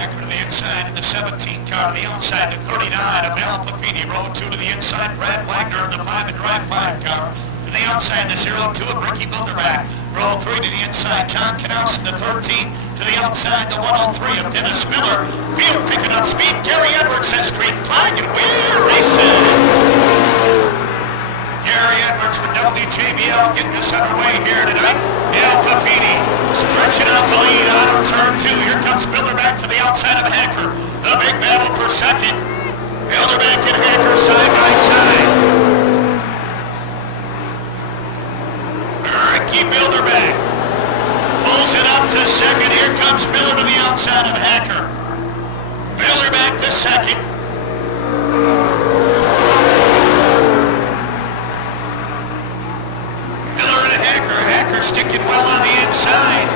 Hacker to the inside, and the 17 car to the outside, the 39 of Al Papini. Row 2 to the inside, Brad Wagner of the 5 and drive 5 car. To the outside, the 02 of Ricky Bilderback. Row 3 to the inside, John Knaus in the 13. To the outside, the 103 of Dennis Miller. Field picking up speed. Gary Edwards says green flag, and we're racing. Gary Edwards for WJBL getting us underway here tonight. Al Papini stretching out the lead out of turn 2. Here comes Bilderback to the outside of Hacker. The big battle for second. Bilderback and Hacker side by side. Ricky Bilderback pulls it up to second. Here comes Miller to the outside of Hacker. Bilderback to second. Miller and Hacker. Hacker sticking well on the inside.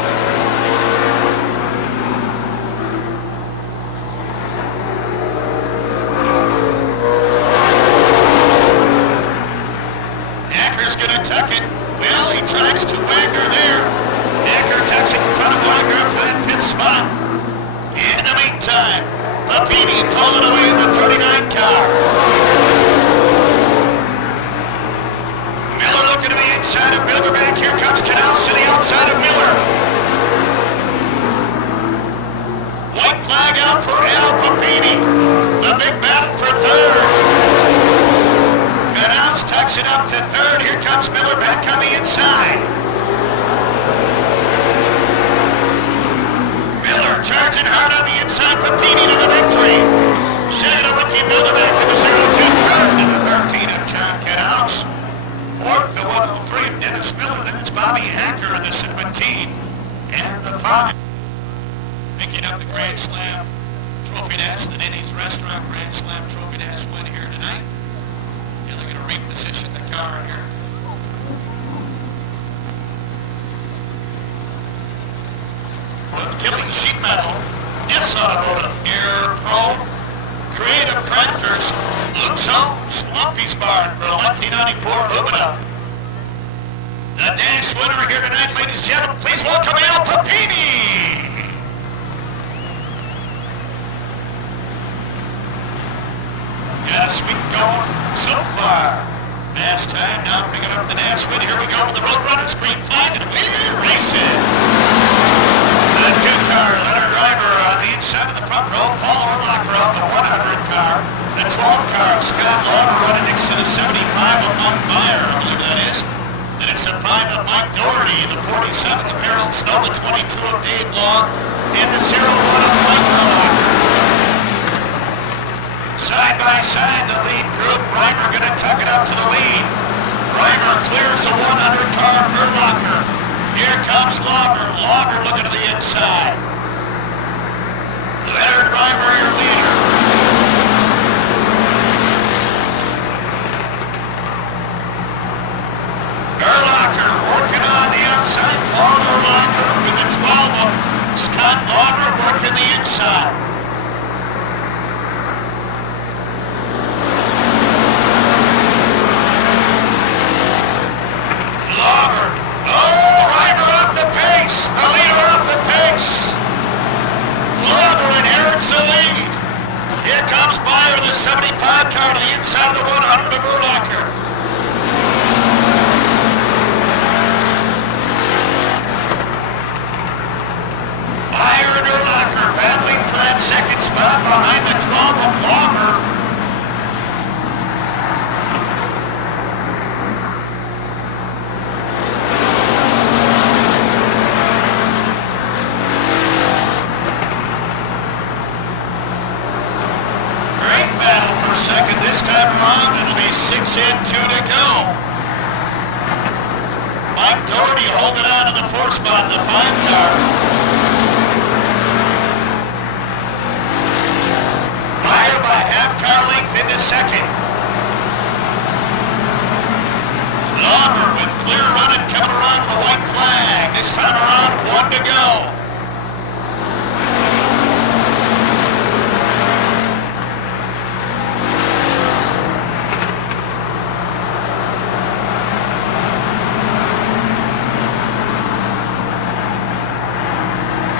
Hacker's going to tuck it. Well, he tries to Wagner there. Hacker tucks it in front of Wagner up to that 5th spot. In the meantime, Papini pulling away in the 39 car. Miller looking to the inside of Bilderback. Here comes Knaus to the outside of Miller. White flag out for Al Papini. The big battle for third. Knaus tucks it up to third. Here comes Miller back on the inside. Miller charging hard on the inside. Papini to the victory. Second of Ricky Bilderback to the 02. Third to the 13 of John Knaus. Fourth, the 103 of Dennis Miller. Then it's Bobby Hacker in the 17. And the 5. Picking up the Grand Slam Trophy Dash, the Denny's Restaurant Grand Slam Trophy Dash win here tonight. And they're going to reposition the car here. Killing Sheet Metal, S Automotive, Air Pro, Creative Crafters, Luke's Homes, Lumpy's Barn, for 1994 Lumina. The dash winner here tonight, ladies and gentlemen, please welcome Al Papini. Got a sweep going so far. Dash time, now picking up the dash win. Here we go with the Roadrunners, green flag, and we're racing. The 2-car, Leonard Driver on the inside of the front row. Paul Urlacher on the 100 car. The 12-car of Scott Lauber running next to the 75 of Mike Meyer, I believe that is. Then it's the 5 of Mike Doherty, the 47 of Harold Snow, the 22 of Dave Long, and the 01 of Mike Urlacher. Side by side, the lead group. Reimer going to tuck it up to the lead. Reimer clears the 100 car of Urlacher. Here comes Lauber. Lauber looking to the inside. Leonard Reimer, your leader. Urlacher working on the outside. Paul Urlacher with the 12 of Scott Lauber working the inside. The leader off the pace. Lauber inherits the lead. Here comes Meyer, the 75 car to the inside of the 100 of Urlacher. Meyer and Urlacher battling for that second spot behind the 12 of Lauber. Second this time around, it'll be 6 in, 2 to go. Mike Doherty holding on to the 4 spot in the 5 car. Meyer by half-car length into second. Lauber with clear running coming around the white flag. This time around, 1 to go.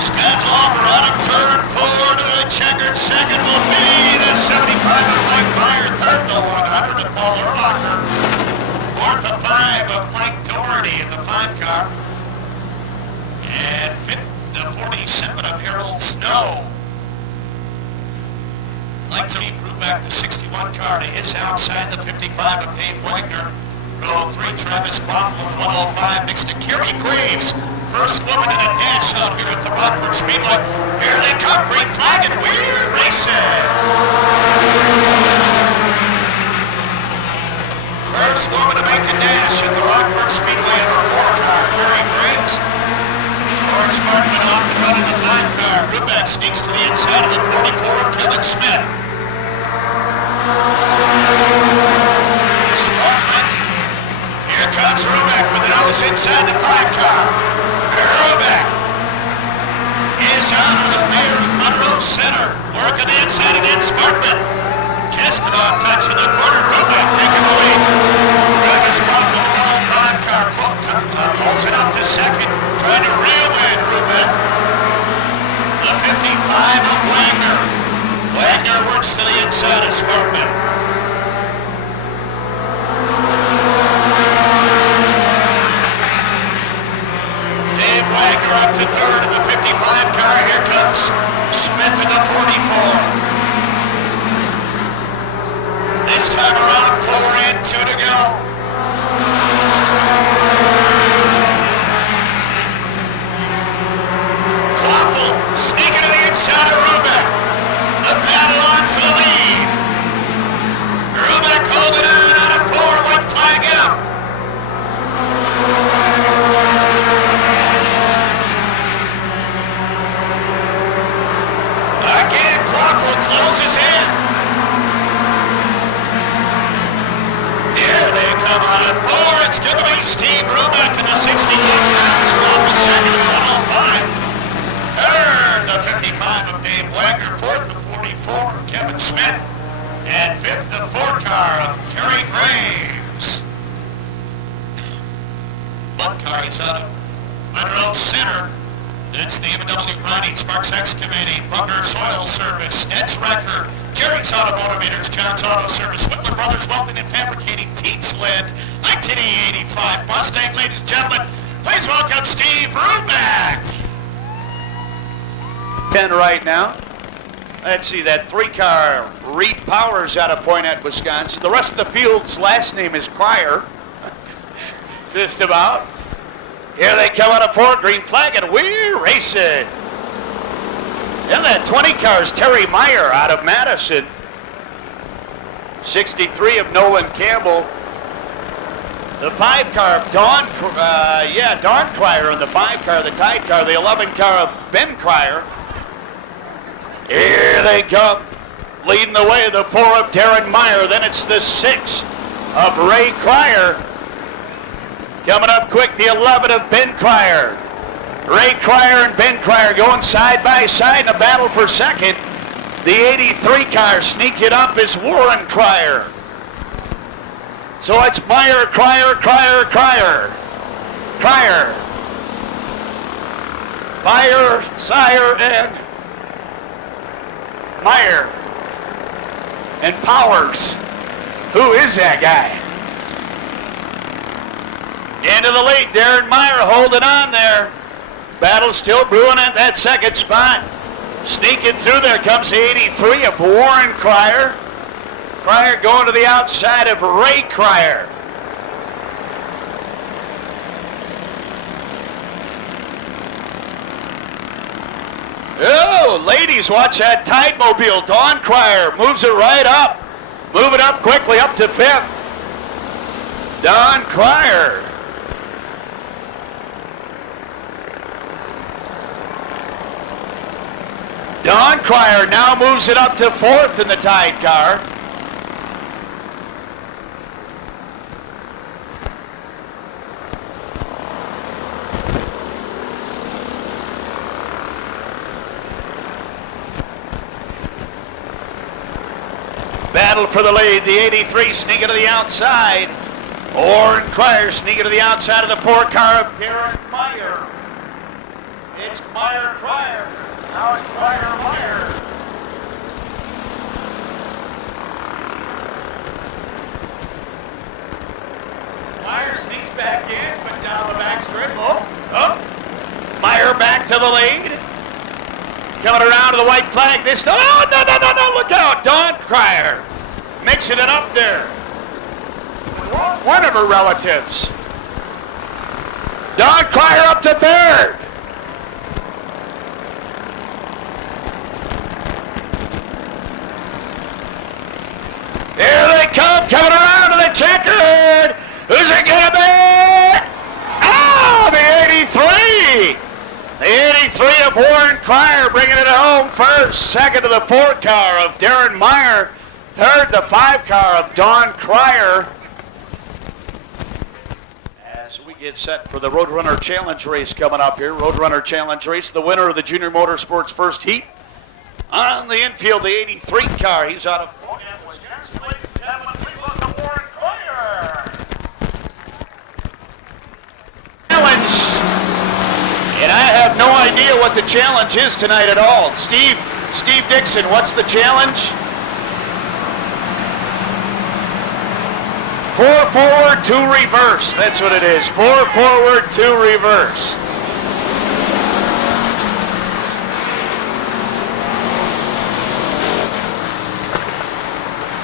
Scott Lauber on him, turn forward to the checkered. Second will be the 75 of Mike Meyer. Third, the 100 of Paul Erlacher. Fourth, the 5 of Mike Doherty in the 5 car. And fifth, the 47 of Harold Snow. Like to leave Ruback, the 61 car, to his outside, the 55 of Dave Wagner. Row 3, Travis Quamble with 105 next to Kerry Graves. First woman in a dash out here at the Rockford Speedway. Here they come, green flag, and we're racing. First woman to make a dash at the Rockford Speedway in the 4 car, Kerry Graves. George Sparkman off and running the 5 car. Ruback sneaks to the inside of the 44 of Kevin Smith. Sparkman. Here comes Ruback with the nose inside the 5 car. Ruback is out of the Mayor of Monroe Center. Working the inside again, Sparkman. Just about touching the corner. Ruback taking the lead. Travis Quamble on the 5 car. Pulls it up to second. Trying to reel in Ruback. The 55 of Wagner. Wagner works to the inside of Sparkman. Wagner up to third in the 55 car. Here comes Smith in the 44. This time around, 4 in, 2 to go. Kloppel sneaking to the inside of Ruback. The battle on for the lead. Ruback holding on a 4, white flag out. Closes in. Here they come out at 4. It's going to be Steve Ruback in the 68. Travis Quamble second in the 105. Third, the 55 of Dave Wagner. Fourth, the 44 of Kevin Smith. And fifth, the 4 car of Kerry Graves. One car is out of Monroe Center. It's the M&W Grinding, Sparks Excavating, Bunker Soil Service, Ed's Wrecker, Jerry's Automotivators, John's Auto Service, Whitler Brothers Welding and Fabricating, Teats Lead, 1985 Mustang. Ladies and gentlemen, please welcome Steve Ruback. 10 right now. Let's see, that 3 car, Reed Powers out of Poinette, Wisconsin. The rest of the field's last name is Cryer. Just about. Here they come out of 4, green flag, and we're racing. In that 20 cars, Terry Meyer out of Madison. 63 of Nolan Campbell. The 5 car, Don Cryer in the 5 car, the tied car, the 11 car of Ben Cryer. Here they come, leading the way, the 4 of Darren Meyer. Then it's the 6 of Ray Cryer. Coming up quick, the 11 of Ben Cryer. Ray Cryer and Ben Cryer going side by side in a battle for second. The 83 car sneaking up is Warren Cryer. So it's Meyer, Cryer, Cryer, Cryer. Cryer. Meyer, Sire, and Meyer. And Powers. Who is that guy? Into the lead, Darren Meyer holding on there. Battle still brewing at that second spot. Sneaking through there comes the 83 of Warren Cryer. Cryer going to the outside of Ray Cryer. Oh, ladies, watch that Tidemobile. Dawn Cryer moves it right up. Move it up quickly, up to 5th. Dawn Cryer. Don Cryer now moves it up to 4th in the tied car. Battle for the lead. The 83 sneaking to the outside. Warren Cryer sneaking to the outside of the 4 car of Darren Meyer. It's Meyer Cryer. Now it's Cryer Meyer. Meyer sneaks back in, but down the back strip. Meyer back to the lead. Coming around to the white flag this time. Oh, no, look out. Don Cryer mixing it up there. One of her relatives. Don Cryer up to third. Here they come, coming around to the checkered. Who's it gonna be? Oh, the 83. The 83 of Warren Cryer bringing it home first. Second to the 4 car of Darren Meyer. Third, the 5 car of Don Cryer. As we get set for the Roadrunner Challenge race coming up here. Roadrunner Challenge race, the winner of the Junior Motorsports first heat. On the infield, the 83 car. He's out of Wisconsin. Ladies and gentlemen, please welcome Warren Cryer. Challenge. And I have no idea what the challenge is tonight at all. Steve Dixon, what's the challenge? 4 forward, 2 reverse. That's what it is. 4 forward, 2 reverse.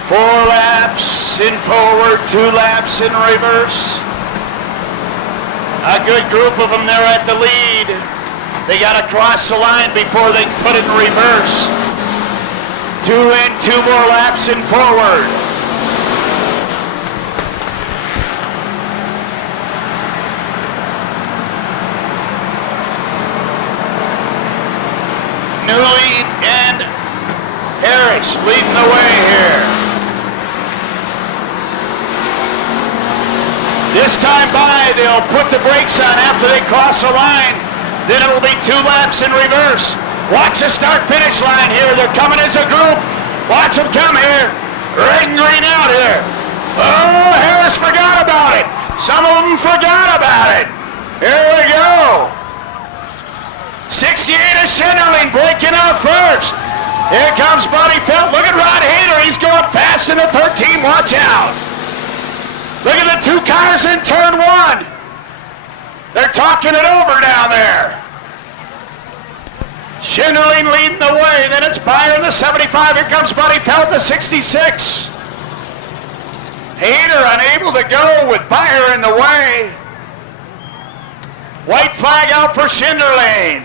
Four laps in forward, 2 laps in reverse. A good group of them there at the lead. They got to cross the line before they can put it in reverse. 2 in, 2 more laps in forward. Newey and Harris leading the way here. This time by, they'll put the brakes on after they cross the line. Then it'll be 2 laps in reverse. Watch the start-finish line here. They're coming as a group. Watch them come here. Red and green out here. Oh, Harris forgot about it. Some of them forgot about it. Here we go. 68 of Schinderling breaking out first. Here comes Buddy Felt. Look at Rod Hader. He's going fast in the 13. Watch out. Look at the 2 cars in turn 1. They're talking it over down there. Schinderling leading the way. Then it's Beyer in the 75. Here comes Buddy Felt, the 66. Hader unable to go with Beyer in the way. White flag out for Schinderling.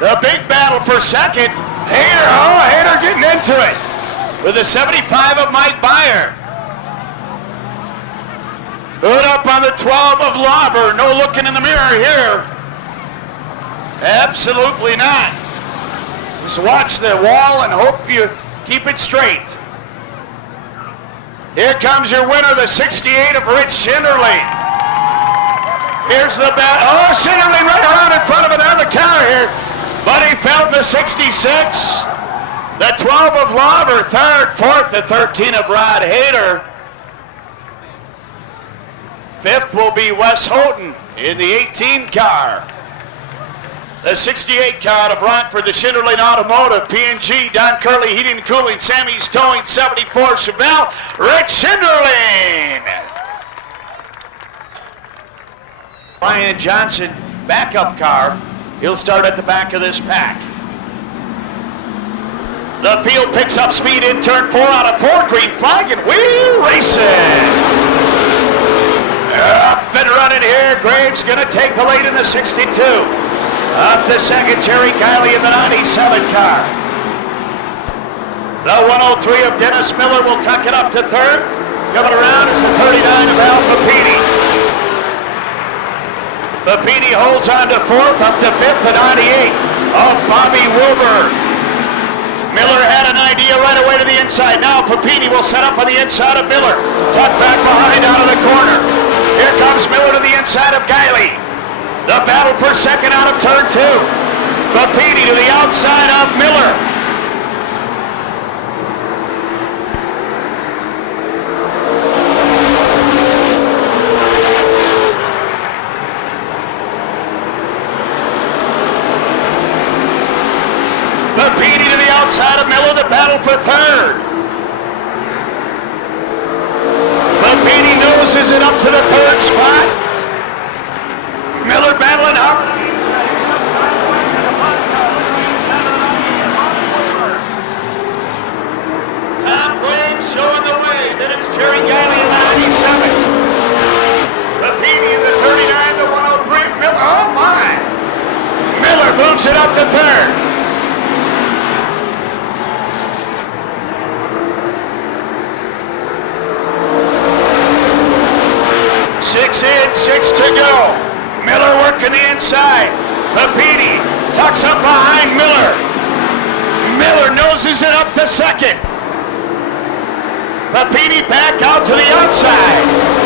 The big battle for second. Hader getting into it with the 75 of Mike Beyer. Hood up on the 12 of Lauber. No looking in the mirror here. Absolutely not. Just watch the wall and hope you keep it straight. Here comes your winner, the 68 of Rich Schinderling. Here's the bat. Oh, Schinderling right around in front of another car here. Buddy Felt, the 66. The 12 of Lauber, third. Fourth, the 13 of Rod Hader. Fifth will be Wes Houghton in the 18 car. The 68 car of Rockford, the Schinderling Automotive, P&G, Don Curley Heating and Cooling, Sammy's Towing, 74 Chevelle, Rich Schinderling. Brian Johnson, backup car. He'll start at the back of this pack. The field picks up speed in turn 4 out of 4, green flag, and we're racing. Fit running here. Graves gonna take the lead in the 62. Up to second, Jerry Kiley in the 97 car. The 103 of Dennis Miller will tuck it up to third. Coming around is the 39 of Al Papini. Papini holds on to fourth, up to fifth, the 98 of Bobby Wilbur. Miller had an idea right away to the inside. Now Papini will set up on the inside of Miller. Tucked back behind out of the corner. Here comes Miller to the inside of Kiley. The battle for second out of turn 2. Papini to the outside of Miller. outside of Miller to battle for third. Papini noses it up to the third spot. Miller battling up. Tom Graves showing the way. Then it's Jerry Galley in 97. Papini in the 39 to 103. Miller, oh my! Miller moves it up to third. 6 in, 6 to go. Miller working the inside. Papini tucks up behind Miller. Miller noses it up to second. Papini back out to the outside.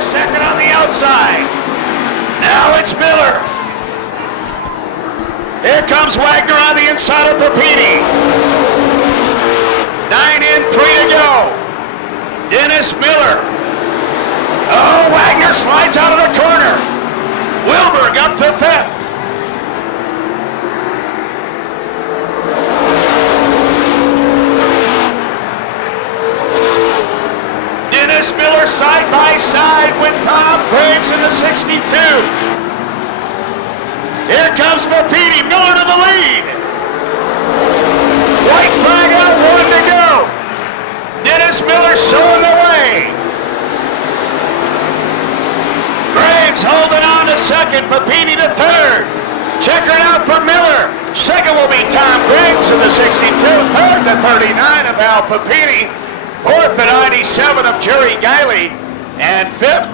Second on the outside. Now it's Miller. Here comes Wagner on the inside of Papini. 9 in, 3 to go. Dennis Miller. Oh, Wagner slides out of the corner. Wilberg up to fifth. Dennis Miller side by side with Tom Graves in the 62. Here comes Papini, Miller to the lead. White flag out, 1 to go. Dennis Miller showing the way. Graves holding on to second, Papini to third. Checkering out for Miller. Second will be Tom Graves in the 62. Third to 39 of Al Papini. Fourth, the 97 of Jerry Guiley. And fifth,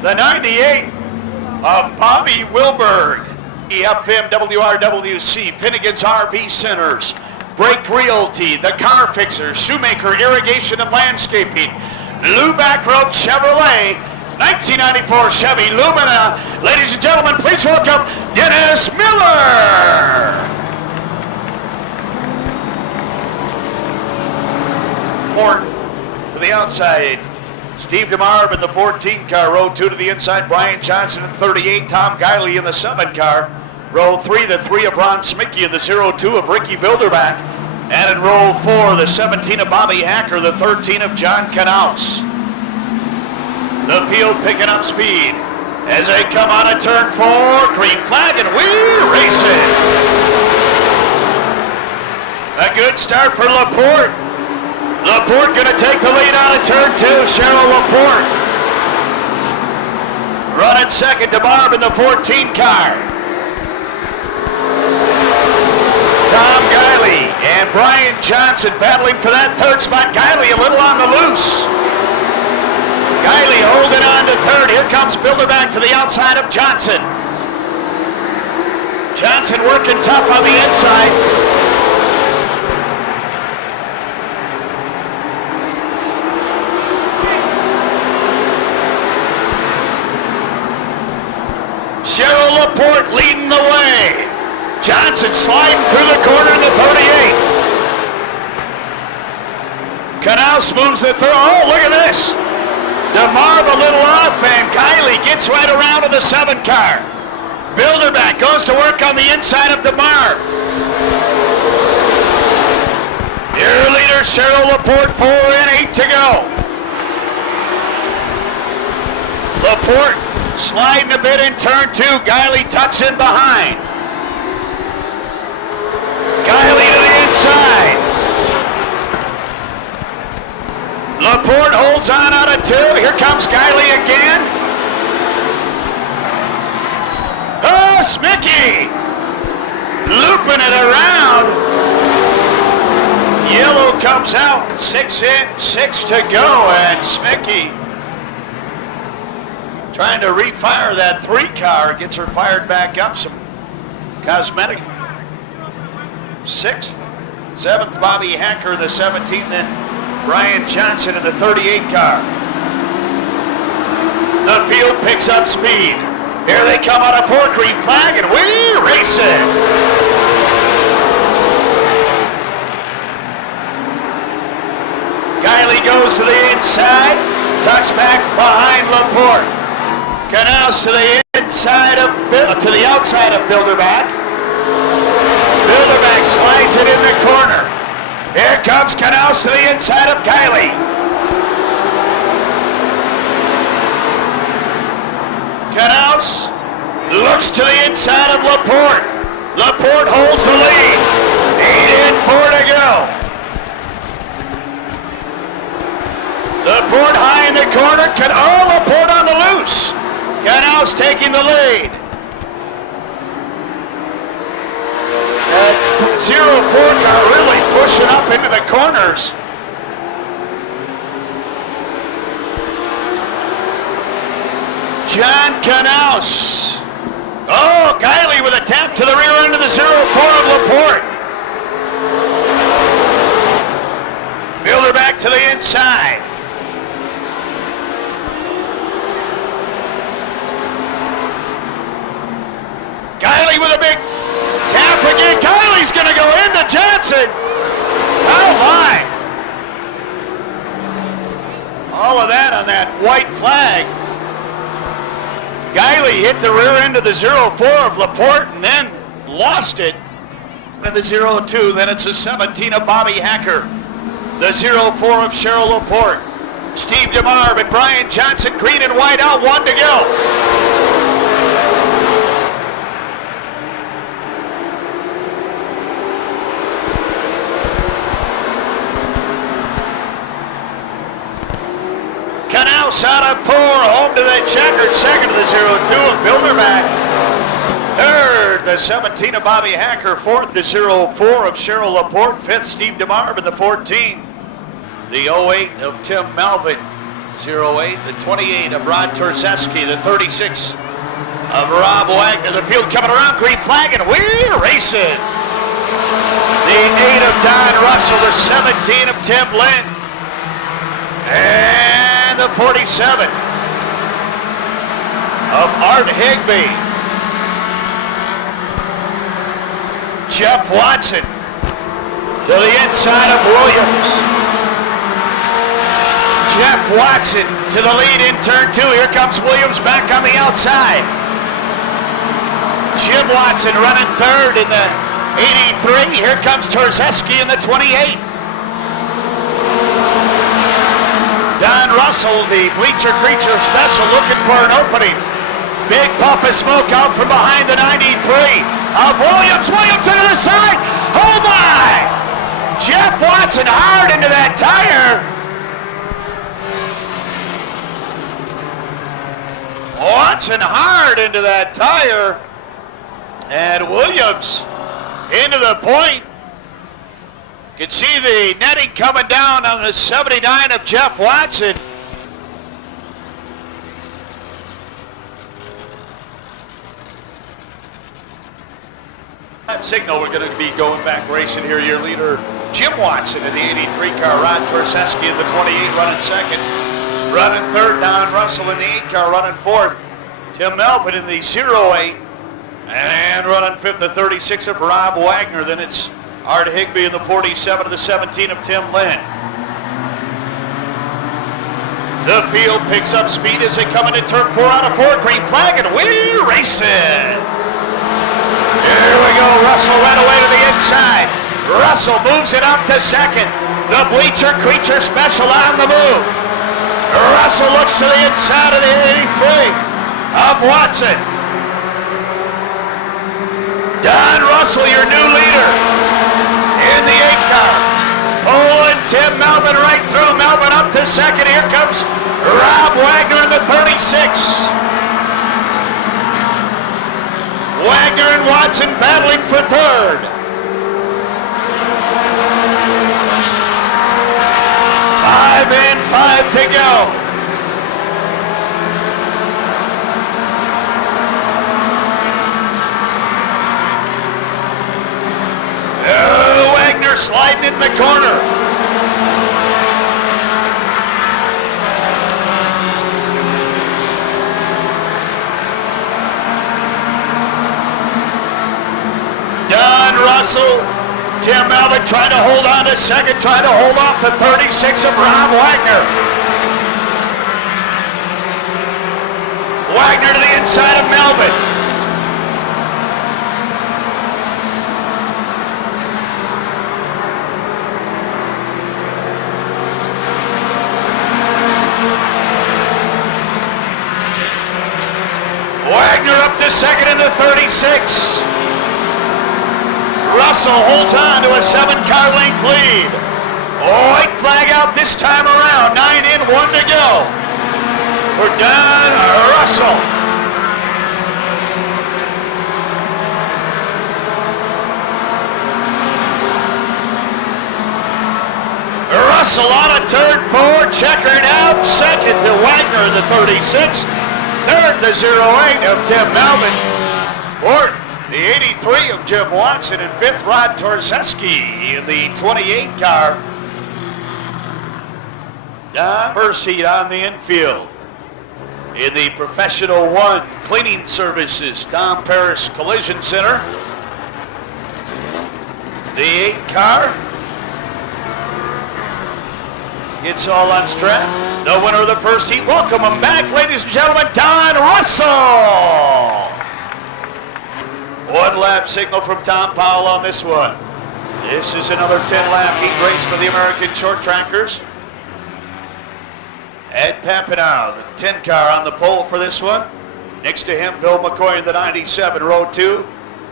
the 98 of Bobby Wilberg. EFM WRWC, Finnegan's RV Centers, Brake Realty, The Car Fixer, Shoemaker Irrigation and Landscaping, Lubac Road Chevrolet, 1994 Chevy Lumina. Ladies and gentlemen, please welcome Dennis Miller. To the outside, Steve DeMarv in the 14 car. Row 2 to the inside, Brian Johnson in 38, Tom Guiley in the 7 car. Row 3, the 3 of Ron Smicky in the 02 of Ricky Bilderback. And in row 4, the 17 of Bobby Hacker, the 13 of John Knaus. The field picking up speed as they come out of turn 4, green flag, and we race it. A good start for Laporte. Laporte going to take the lead out of turn 2, Cheryl Laporte. Running second to Barb in the 14 car. Tom Guiley and Brian Johnson battling for that third spot. Guiley a little on the loose. Guiley holding on to third. Here comes Bilderback to the outside of Johnson. Johnson working tough on the inside. Cheryl Laporte leading the way. Johnson sliding through the corner in the 38. Knaus moves the third. Oh, look at this. DeMarv a little off, and Guiley gets right around to the 7 car. Bilderback goes to work on the inside of DeMarv. Your leader, Cheryl Laporte, 4 in, 8 to go. Laporte sliding a bit in turn 2. Guiley tucks in behind. Guiley to the inside. Laporte holds on out of 2. Here comes Guiley again. Oh, Smicky looping it around. Yellow comes out. 6 in, 6 to go, and Smicky trying to refire that 3 car, gets her fired back up. Some cosmetic. 6th, 7th, Bobby Hacker, the 17th, then Brian Johnson in the 38 car. The field picks up speed. Here they come on a 4 green flag, and we're racing. Guiley goes to the inside, tucks back behind Laporte. Canals to the outside of Bilderback. Bilderback slides it in the corner. Here comes Canals to the inside of Guiley. Canals looks to the inside of Laporte. Laporte holds the lead. 8 in, 4 to go. Laporte high in the corner. Laporte on the loose. Canals taking the lead. That 04 car really pushing up into the corners. John Canals. Oh, Guiley with a tap to the rear end of the 04 of Laporte. Bilderback to the inside. Guiley with a big tap again. Guiley's going to go into Johnson. Oh, my. All of that on that white flag. Guiley hit the rear end of the 04 of Laporte and then lost it. And the 02, then it's a 17 of Bobby Hacker. The 04 of Cheryl Laporte. Steve DeMarv and Brian Johnson, green and white out, 1 to go. Canals out of 4, home to the checkered, second to the 02 of Bilderback. Third, the 17 of Bobby Hacker. Fourth, the 04 of Cheryl Laporte. Fifth, Steve DeMarv in the 14. The 08 of Tim Melvin. 08, the 28 of Rod Torzeski. The 36 of Rob Wagner. The field coming around, green flag, and we're racing. The 8 of Don Russell. The 17 of Tim Lynn. And the 47 of Art Higbee. Jeff Watson to the inside of Williams. Jeff Watson to the lead in turn 2. Here comes Williams back on the outside. Jim Watson running third in the 83. Here comes Torzeski in the 28. Don Russell, the bleacher creature special, looking for an opening. Big puff of smoke out from behind the 93 of Williams. Williams into the side. Oh my! Jeff Watson hard into that tire. Watson hard into that tire. And Williams into the point. You can see the netting coming down on the 79 of Jeff Watson. Signal, we're going to be going back racing here. Your leader, Jim Watson in the 83 car. Ron Torzeski in the 28 running second. Running third, Don Russell in the 8 car running fourth. Tim Melvin in the 08. And running fifth, the 36 of Rob Wagner. Then it's Art Higbee in the 47 of the 17 of Tim Lynn. The field picks up speed as they come into turn 4 out of 4. Green flag, and we're racing. Here we go. Russell right away to the inside. Russell moves it up to second. The bleacher creature special on the move. Russell looks to the inside of the 83 of Watson. Don Russell, your new leader in the 8 car. Pulling Tim Melvin right through. Melvin up to second. Here comes Rob Wagner in the 36. Wagner and Watson battling for third. 5 in, 5 to go. Wagner sliding in the corner. Russell. Tim Melvin trying to hold on to second, trying to hold off the 36 of Rob Wagner. Wagner to the inside of Melvin. Wagner up to second in the 36. Russell holds on to a 7-car length lead. White flag out this time around. 9 in, 1 to go. We're done. Russell. Russell on a turn 4, checkered out. Second to Wagner in the 36. Third, the 08 of Tim Melvin. Fourth, the 83 of Jim Watson. And fifth, Rod Torzeski in the 28 car. First heat on the infield. In the Professional 1 Cleaning Services, Tom Paris Collision Center. The 8 car gets all unstrapped. The winner of the first heat. Welcome him back, ladies and gentlemen, Don Russell. 1 lap signal from Tom Powell on this one. This is another 10-lap heat race for the American short trackers. Ed Papineau, the 10 car on the pole for this one. Next to him, Bill McCoy in the 97, row 2.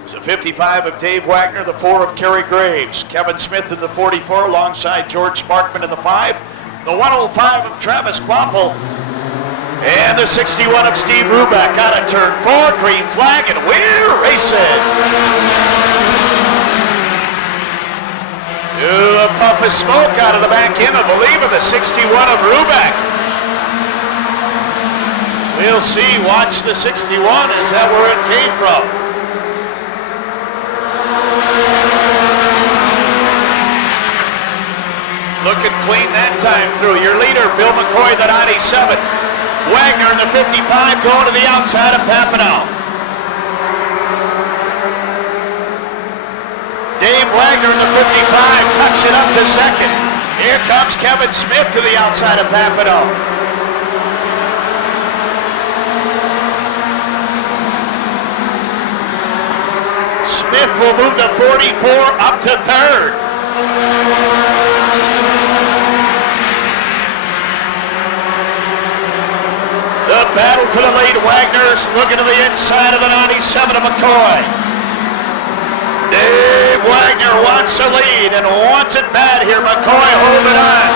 It's a 55 of Dave Wagner, the 4 of Kerry Graves. Kevin Smith in the 44 alongside George Sparkman in the 5. The 105 of Travis Quapple. And the 61 of Steve Ruback out of turn 4. Green flag, and we're racing. A puff of smoke out of the back end, I believe, of the 61 of Ruback. We'll see. Watch the 61. Is that where it came from? Looking clean that time through. Your leader, Bill McCoy, the 97. Wagner in the 55 going to the outside of Papineau. Dave Wagner in the 55 cuts it up to second. Here comes Kevin Smith to the outside of Papineau. Smith will move the 44 up to third. The battle for the lead. Wagner's looking to the inside of the 97 of McCoy. Dave Wagner wants the lead and wants it bad here. McCoy holding on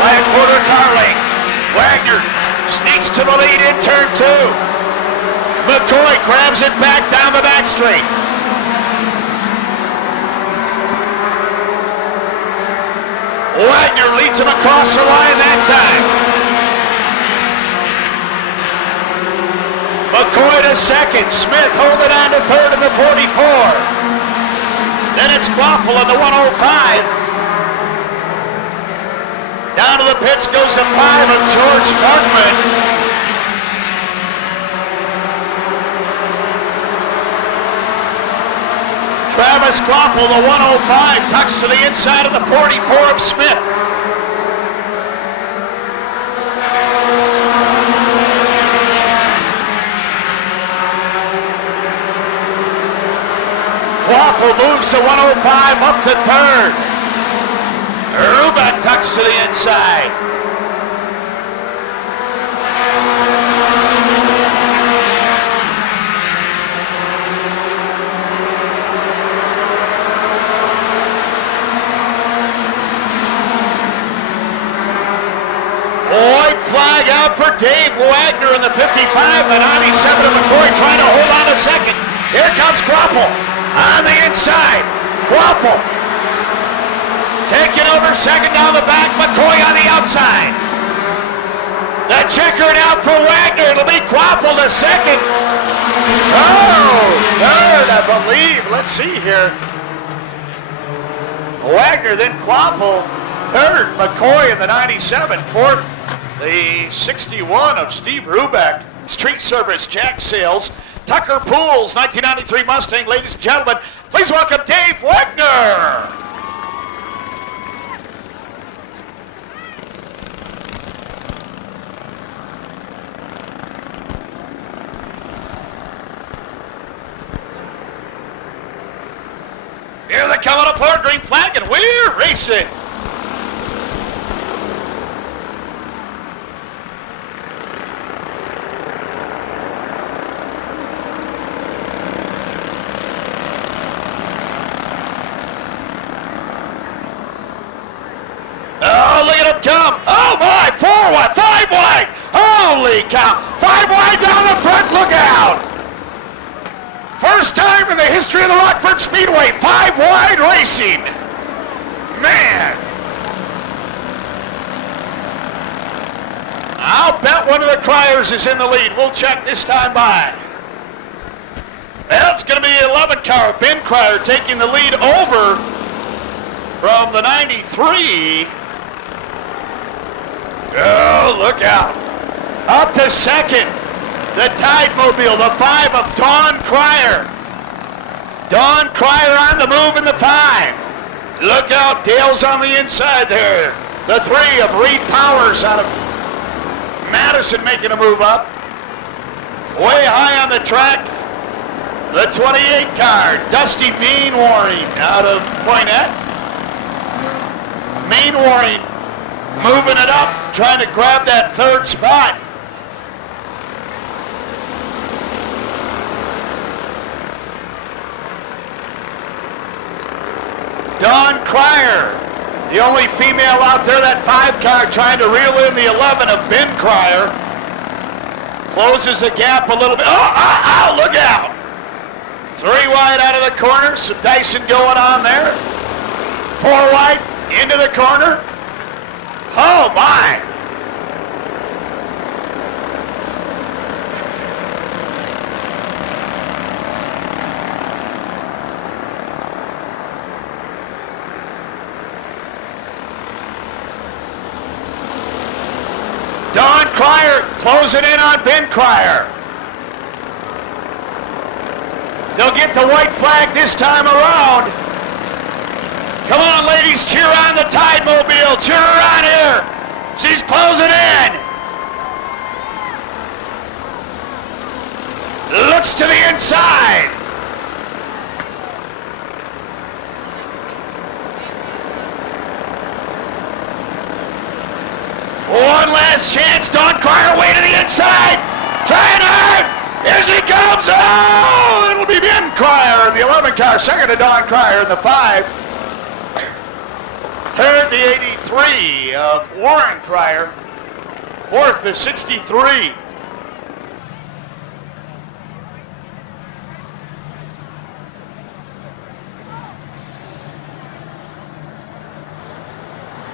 by a quarter car length. Wagner sneaks to the lead in turn 2. McCoy grabs it back down the back straight. Wagner leads him across the line that time. McCoy to second. Smith holding on to third in the 44. Then it's Quapple in the 105. Down to the pits goes the 5 of George Sparkman. Travis Quapple, the 105, tucks to the inside of the 44 of Smith. Quapple moves the 105 up to third. Ruback tucks to the inside. White flag out for Dave Wagner in the 55. The 97 of McCoy trying to hold on a second. Here comes Quapple on the inside. Quapple taking over second down the back. McCoy on the outside. The checkered out for Wagner. It'll be Quapple to second. Oh, third, I believe. Let's see here. Wagner, then Quapple. Third, McCoy in the 97. Fourth, the 61 of Steve Ruback. Street Service Jack Sales. Tucker Pools 1993 Mustang. Ladies and gentlemen, please welcome Dave Wagner. Here they're coming up hard, green flag, and we're racing. Oh, look at him come. Oh my, 4 wide, 5 wide. Holy cow. 5 wide down the front, look out. First time in the history of the Rockford Speedway, 5 wide racing. Man. I'll bet one of the Criers is in the lead. We'll check this time by. Well, it's going to be the 11 car. Ben Crier taking the lead over from the 93. Oh, look out. Up to second. The Tidemobile, the 5 of Don Crier. Don Crier on the move in the 5. Look out, Dale's on the inside there. The 3 of Reed Powers out of Madison making a move up. Way high on the track, the 28 car, Dusty Mainwaring out of Poinette. Mainwaring moving it up, trying to grab that 3rd spot. Dawn Crier, the only female out there, that 5 car trying to reel in the 11 of Ben Crier. Closes the gap a little bit. Oh, look out. 3 wide out of the corner, some dicing going on there. 4 wide into the corner. Oh my. Don Crier closing in on Ben Crier. They'll get the white flag this time around. Come on, ladies, cheer on the Tidemobile. Cheer her on here. She's closing in. Looks to the inside. One last chance. Don Crier way to the inside. Trying hard. Here she comes. Oh, it'll be Ben Crier in the 11 car. Second to Don Crier in the 5. Third, the 83 of Warren Crier. Fourth, the 63.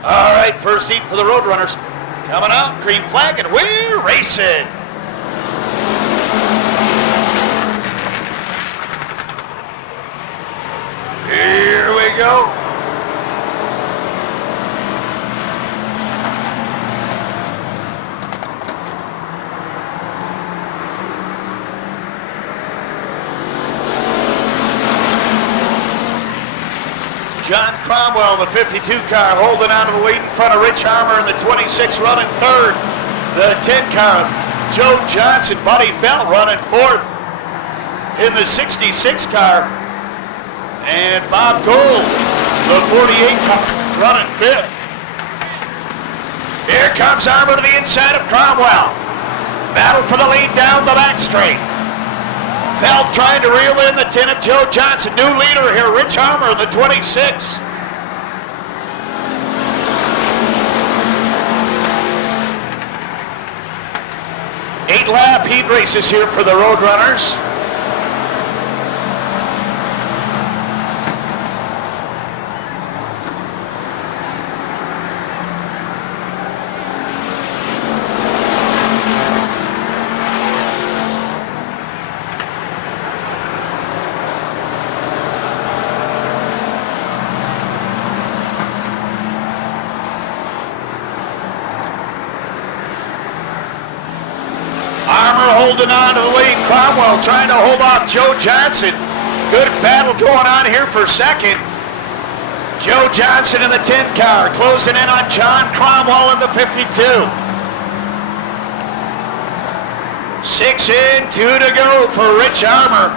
All right, first heat for the Roadrunners. Coming out, green flag, and we're racing. Here we go. John Cromwell, the 52 car, holding on to the lead in front of Rich Armour in the 26, running 3rd. The 10 car, Joe Johnson, Buddy Fell running 4th in the 66 car. And Bob Gold, the 48 car, running 5th. Here comes Armour to the inside of Cromwell. Battle for the lead down the back straight. Feld trying to reel in the 10 of Joe Johnson. New leader here, Rich Armour, the 26. Eight-lap heat races here for the Roadrunners. holding on to the lead. Cromwell trying to hold off Joe Johnson. Good battle going on here for second. Joe Johnson in the 10 car, closing in on John Cromwell in the 52. 6 in, 2 to go for Rich Armour.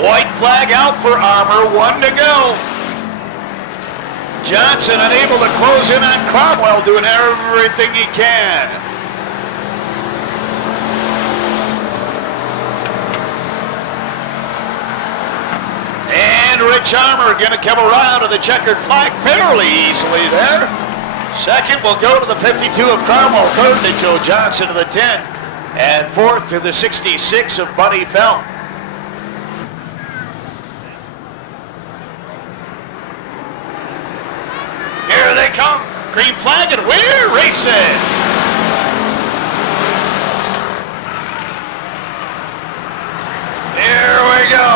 White flag out for Armour, 1 to go. Johnson unable to close in on Cromwell, doing everything he can. And Rich Armour going to come around to the checkered flag fairly easily there. Second will go to the 52 of Cromwell, third to Joe Johnson to the 10, and fourth to the 66 of Buddy Felt. Here they come, green flag, and we're racing. Here we go.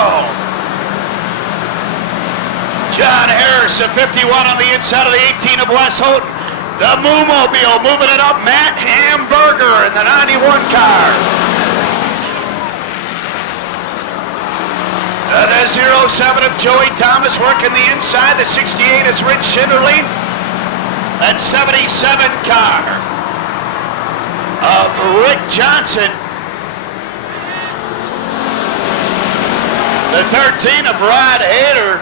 John Harris, a 51 on the inside of the 18 of Wes Houghton. The Moo-Mobile moving it up, Matt Hamburger in the 91 car. The 07 of Joey Thomas working the inside. The 68 is Rich Schinderling. That 77 car of Rick Johnson. The 13 of Rod Hader.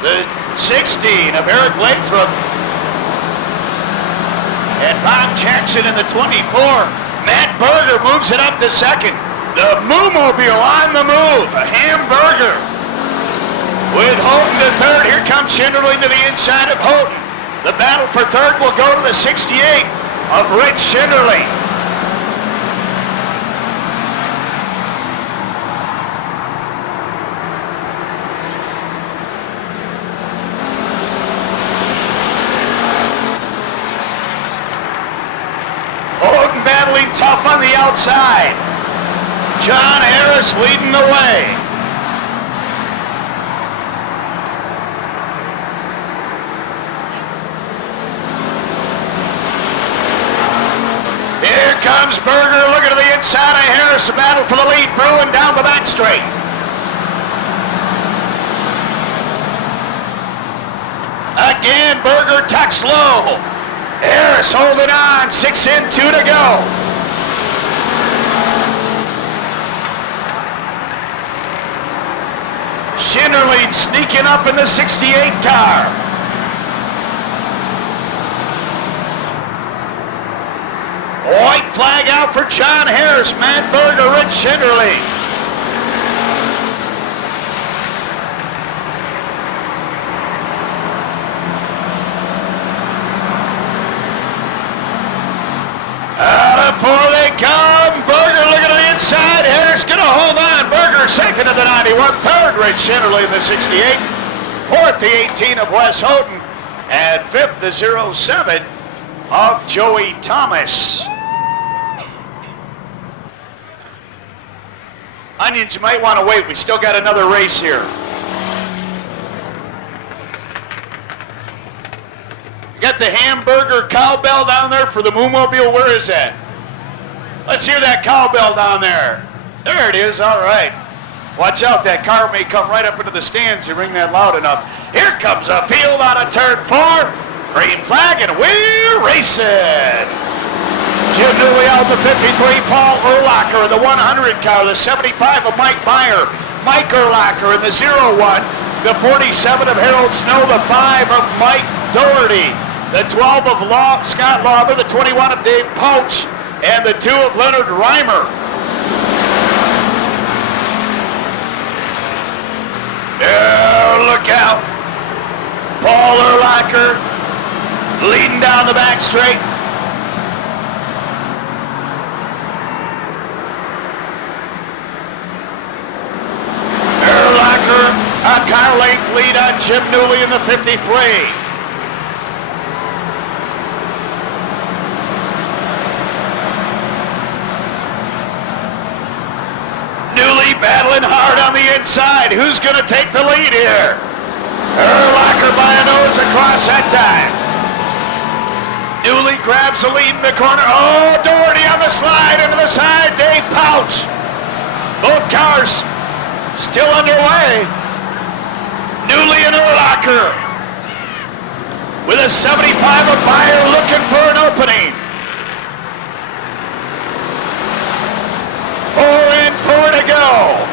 The 16 of Eric Lathrop. And Bob Jackson in the 24. Matt Berger moves it up to second. The Moo-Mobile on the move. A Hamburger. With Houghton to third. Here comes Schinderling to the inside of Houghton. The battle for third will go to the 68 of Rich Schinderling. Houghton battling tough on the outside. John Harris leading the way. Here comes Berger looking to the inside of Harris. The battle for the lead brewing down the back straight. Again, Berger tucks low. Harris holding on. 6 in, 2 to go. Schinderling sneaking up in the 68 car. White flag out for John Harris, Matt Berger, Rich Schinderling. Out of 4 they come. Berger looking to the inside. Harris going to hold on. Berger second of the 91. Third, Rich Schinderling in the 68. Fourth, the 18 of Wes Houghton. And fifth, the 07 of Joey Thomas. Onions, you might want to wait. We still got another race here. You got the Hamburger cowbell down there for the Moo-Mobile. Where is that? Let's hear that cowbell down there. There it is. All right. Watch out. That car may come right up into the stands. You ring that loud enough. Here comes a field out of turn 4. Green flag, and we're racing. Jim Newley out the 53, Paul Urlacher in the 100 car, the 75 of Mike Meyer, Mike Urlacher in the 01, the 47 of Harold Snow, the 5 of Mike Doherty, the 12 of Scott Lauber, the 21 of Dave Pouch, and the 2 of Leonard Reimer. Look out. Paul Urlacher leading down the back straight. A car length lead on Jim Newley in the 53. Newley battling hard on the inside. Who's going to take the lead here? Erlacher by a nose across that time. Newley grabs the lead in the corner. Oh, Doherty on the slide into the side. Dave Pouch. Both cars still underway. Newley and Erlacher with a 75 of Meyer looking for an opening. 4 and 4 to go.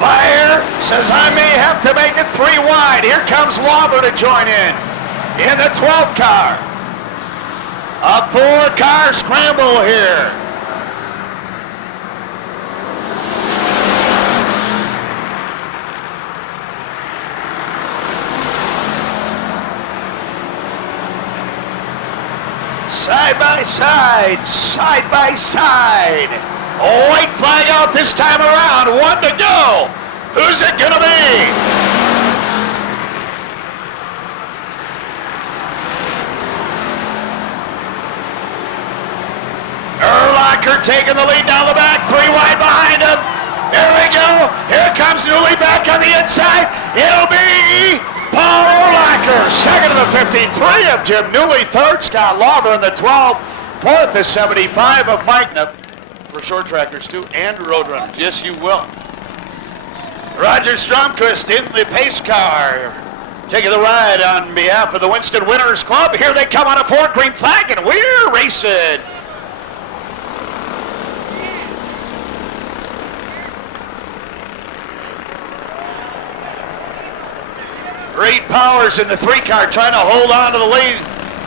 Meyer says, I may have to make it 3 wide. Here comes Lauber to join in the 12 car. A 4-car scramble here. Side by side, side by side. White flag out this time around. 1 to go. Who's it gonna be? Erlacher taking the lead down the back. 3 wide behind him. Here we go. Here comes Newley back on the inside. It'll be Paul Erlacher, second of the 53 of Jim Newley, third Scott Lauber in the 12, fourth is 75 of Mike. For short trackers too, and road runners. Yes, you will. Roger Stromquist in the pace car, taking the ride on behalf of the Winston Winners Club. Here they come on a 4 green flag, and we're racing. Reed Powers in the 3 car trying to hold on to the lead,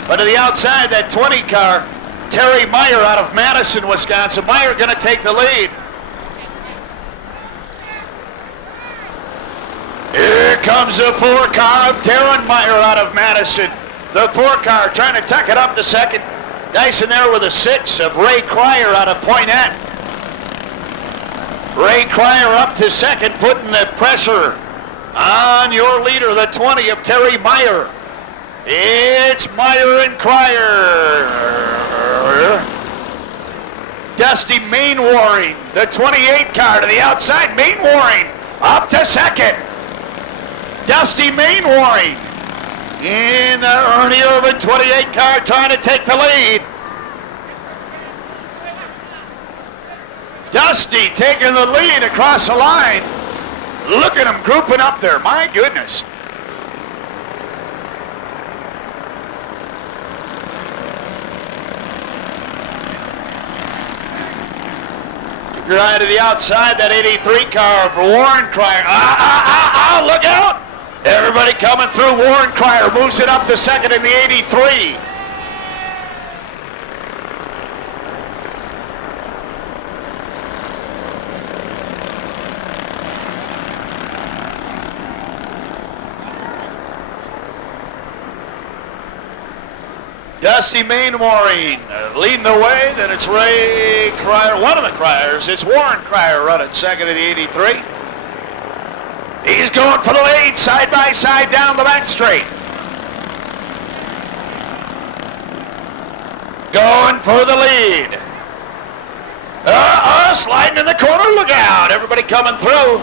but to the outside, that 20 car, Terry Meyer out of Madison, Wisconsin. Meyer going to take the lead. Here comes the 4 car of Darren Meyer out of Madison. The 4 car trying to tuck it up to second. Nice in there with a 6 of Ray Cryer out of Poinette. Ray Cryer up to second, putting the pressure on your leader, the 20 of Terry Meyer. It's Meyer and Cryer. Dusty Mainwaring, the 28 car to the outside. Mainwaring up to second. Dusty Mainwaring in the Ernie Irvin 28 car trying to take the lead. Dusty taking the lead across the line. Look at them grouping up there. My goodness. Keep your eye to the outside. That 83 car for Warren Cryer. Look out. Everybody coming through. Warren Cryer moves it up to second in the 83. Dusty Mainwaring leading the way. Then it's Ray Cryer, one of the Cryers. It's Warren Cryer running second in the 83. He's going for the lead, side by side down the back straight. Going for the lead. Sliding in the corner, look out. Everybody coming through.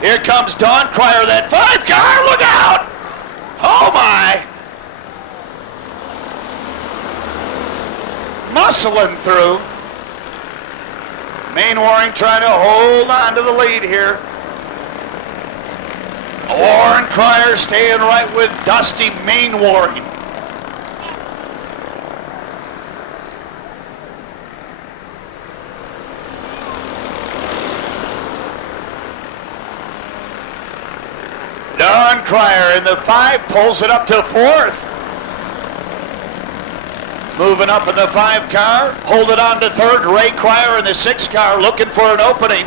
Here comes Don Cryer, that 5 car, look out! Oh my! Muscling through. Mainwaring trying to hold on to the lead here. Warren Cryer staying right with Dusty Mainwaring. Don Cryer in the 5 pulls it up to 4th. Moving up in the 5 car, hold it on to 3rd. Ray Cryer in the 6 car looking for an opening.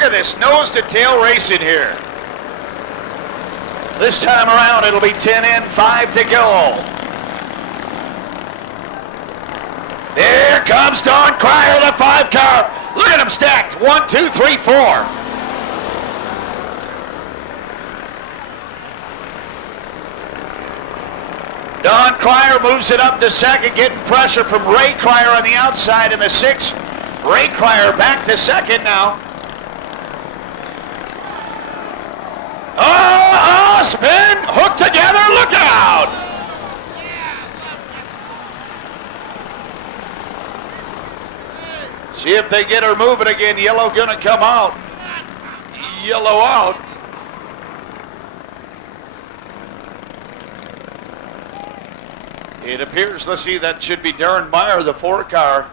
look at this nose-to-tail racing here. This time around, it'll be 10 in, 5 to go. Here comes Don Cryer, the 5 car. Look at him stacked. 1, 2, 3, 4. Don Cryer moves it up to second, getting pressure from Ray Cryer on the outside in the 6. Ray Cryer back to second now. Oh, spin, hook together, look out! See if they get her moving again. Yellow gonna come out. Yellow out. It appears, let's see, that should be Darren Meyer, the 4 car.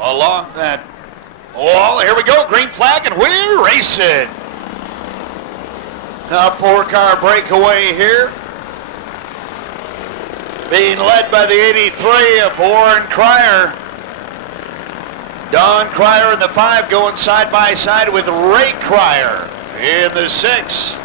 Along that wall, here we go, green flag, and we're racing. A 4 car breakaway here. Being led by the 83 of Warren Cryer. Don Cryer in the 5 going side by side with Ray Cryer in the 6.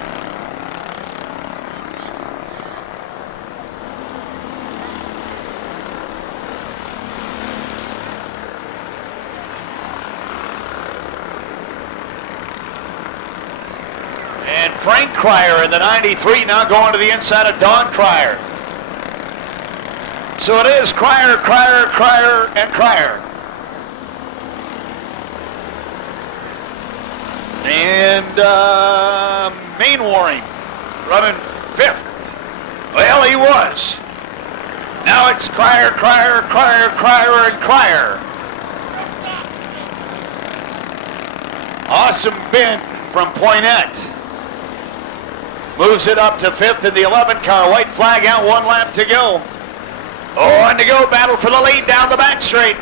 And Frank Cryer in the 93 now going to the inside of Don Cryer. So it is Cryer, Cryer, Cryer, and Cryer. And Mainwaring running 5th. Well, he was. Now it's Cryer, Cryer, Cryer, Cryer, and Cryer. Awesome Ben from Poinette moves it up to 5th in the 11 car. White flag out, 1 lap to go. Oh, and to go, battle for the lead down the back straight.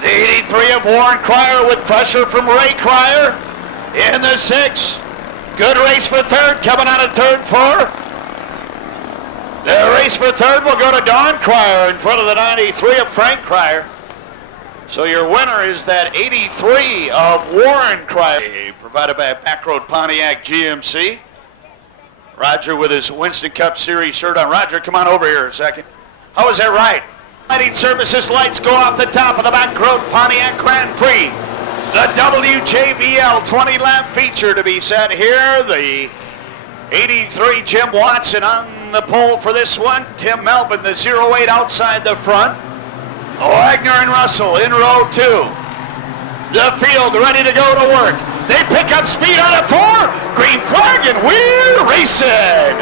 The 83 of Warren Cryer with pressure from Ray Cryer in the 6. Good race for 3rd, coming out of turn 4. The race for 3rd will go to Don Cryer in front of the 93 of Frank Cryer. So your winner is that 83 of Warren Cryer, provided by Backroad Pontiac GMC. Roger with his Winston Cup Series shirt on. Roger, come on over here a second. How was that right? Lighting services lights go off the top of the Backroad Pontiac Grand Prix. The WJVL 20-lap feature to be set here. The 83 Jim Watson on the pole for this one. Tim Melvin, the 08 outside the front. Wagner and Russell in row 2. The field ready to go to work. They pick up speed out of 4. Green flag, and we're racing.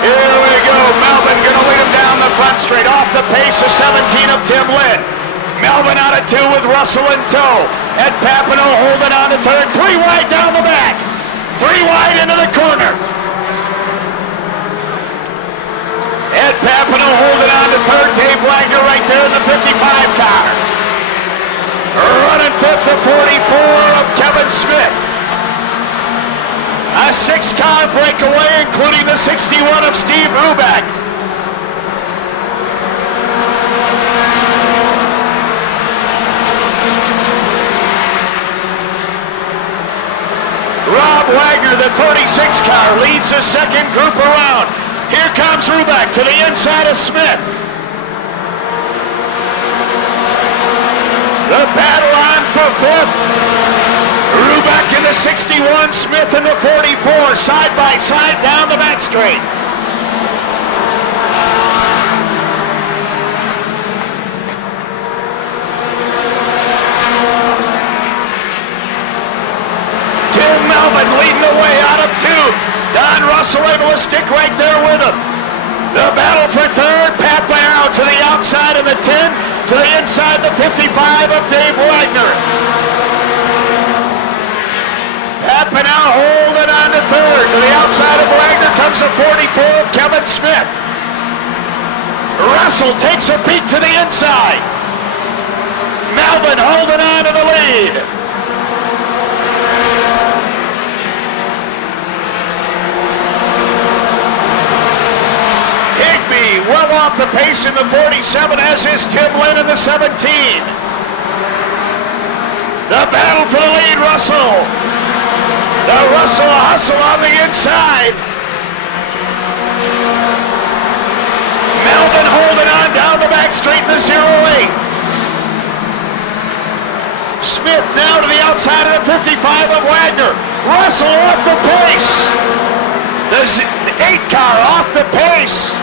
Here we go. Melvin going to lead him down the front straight off the pace of 17 of Tim Lind. Melvin out of 2 with Russell in tow. Ed Papineau holding on to 3rd. 3 wide down the back. 3 wide into the corner. Ed Papineau holding on to 3rd. Dave Wagner right there in the 55 car. Running 5th, the 44 of Kevin Smith. A 6-car breakaway, including the 61 of Steve Ruback. Rob Wagner, the 36 car, leads the second group around. Here comes Ruback to the inside of Smith. The battle on for 5th. Ruback in the 61, Smith in the 44, side by side down the back straight. Tim Melvin leading the way out of 2. Don Russell able to stick right there with him. The battle for 3rd, Pat Barrow to the outside of the 10, to the inside the 55 of Dave Wagner. Pat Barrow holding on to 3rd. To the outside of Wagner comes the 44 of Kevin Smith. Russell takes a peek to the inside. Melvin holding on to the lead. Well off off the pace in the 47, as is Tim Lynn in the 17. The battle for the lead, Russell. The Russell hustle on the inside. Melvin holding on down the back straight in the 08. Smith now to the outside of the 55 of Wagner. Russell off the pace. The 8 car off the pace.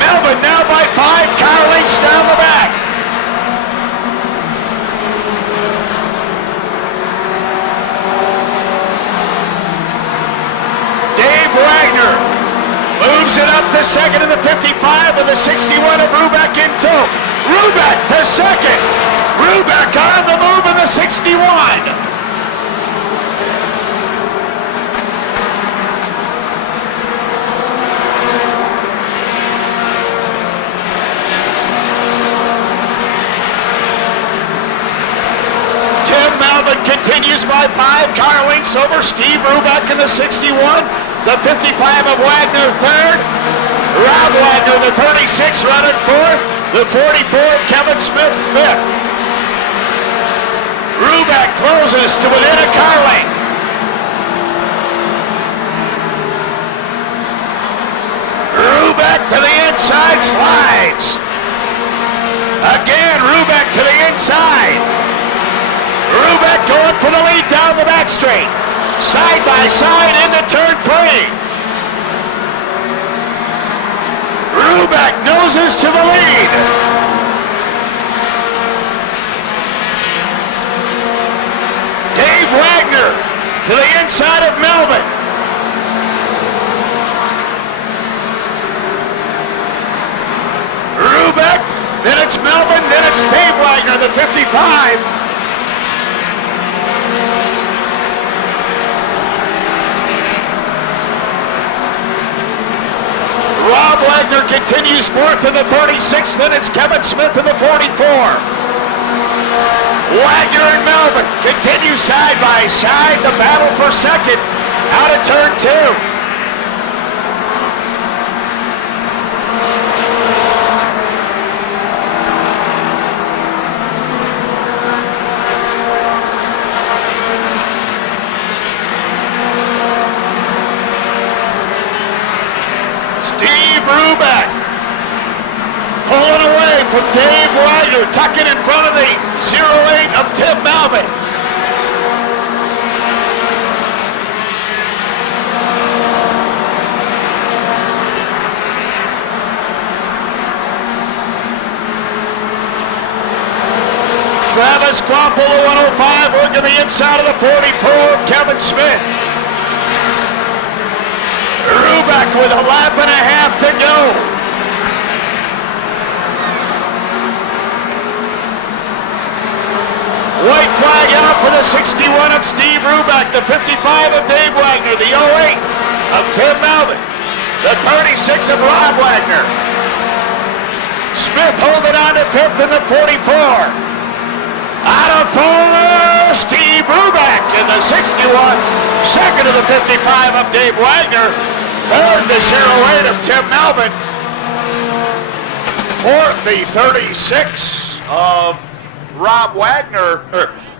Melvin now by 5 car lengths down the back. Dave Wagner moves it up to second in the 55 with the 61 of Rubeck in tow. Rubeck to second. Rubeck on the move in the 61. Tim Melvin continues by 5 car lengths over Steve Rubeck in the 61. The 55 of Wagner third. Rob Wagner in the 36 running fourth. The 44 of Kevin Smith fifth. Rubeck closes to within a car length. Rubeck to the inside, slides. Again, Rubeck to the inside. Rubeck going for the lead down the back straight. Side by side into turn 3. Rubeck noses to the lead. Dave Wagner to the inside of Melvin. Rubeck, then it's Melvin, then it's Dave Wagner, the 55. Rob Wagner continues fourth in the 36, then it's Kevin Smith in the 44. Wagner and Melvin continue side by side. The battle for second out of turn 2. Steve Rubeck pulling away from Dave Wagner, tucking in front of the 08 of Tim Melvin. Travis Quampel, the 105, working the inside of the 44 of Kevin Smith. Rubeck with a lap and a half to go. White flag out for the 61 of Steve Rubeck, the 55 of Dave Wagner, the 08 of Tim Melvin, the 36 of Rob Wagner. Smith holding on to 5th in the 44. Out of 4, Steve Rubeck in the 61. Second of the 55 of Dave Wagner. Third, the 08 of Tim Melvin. Fourth, the 36 of Rob Wagner.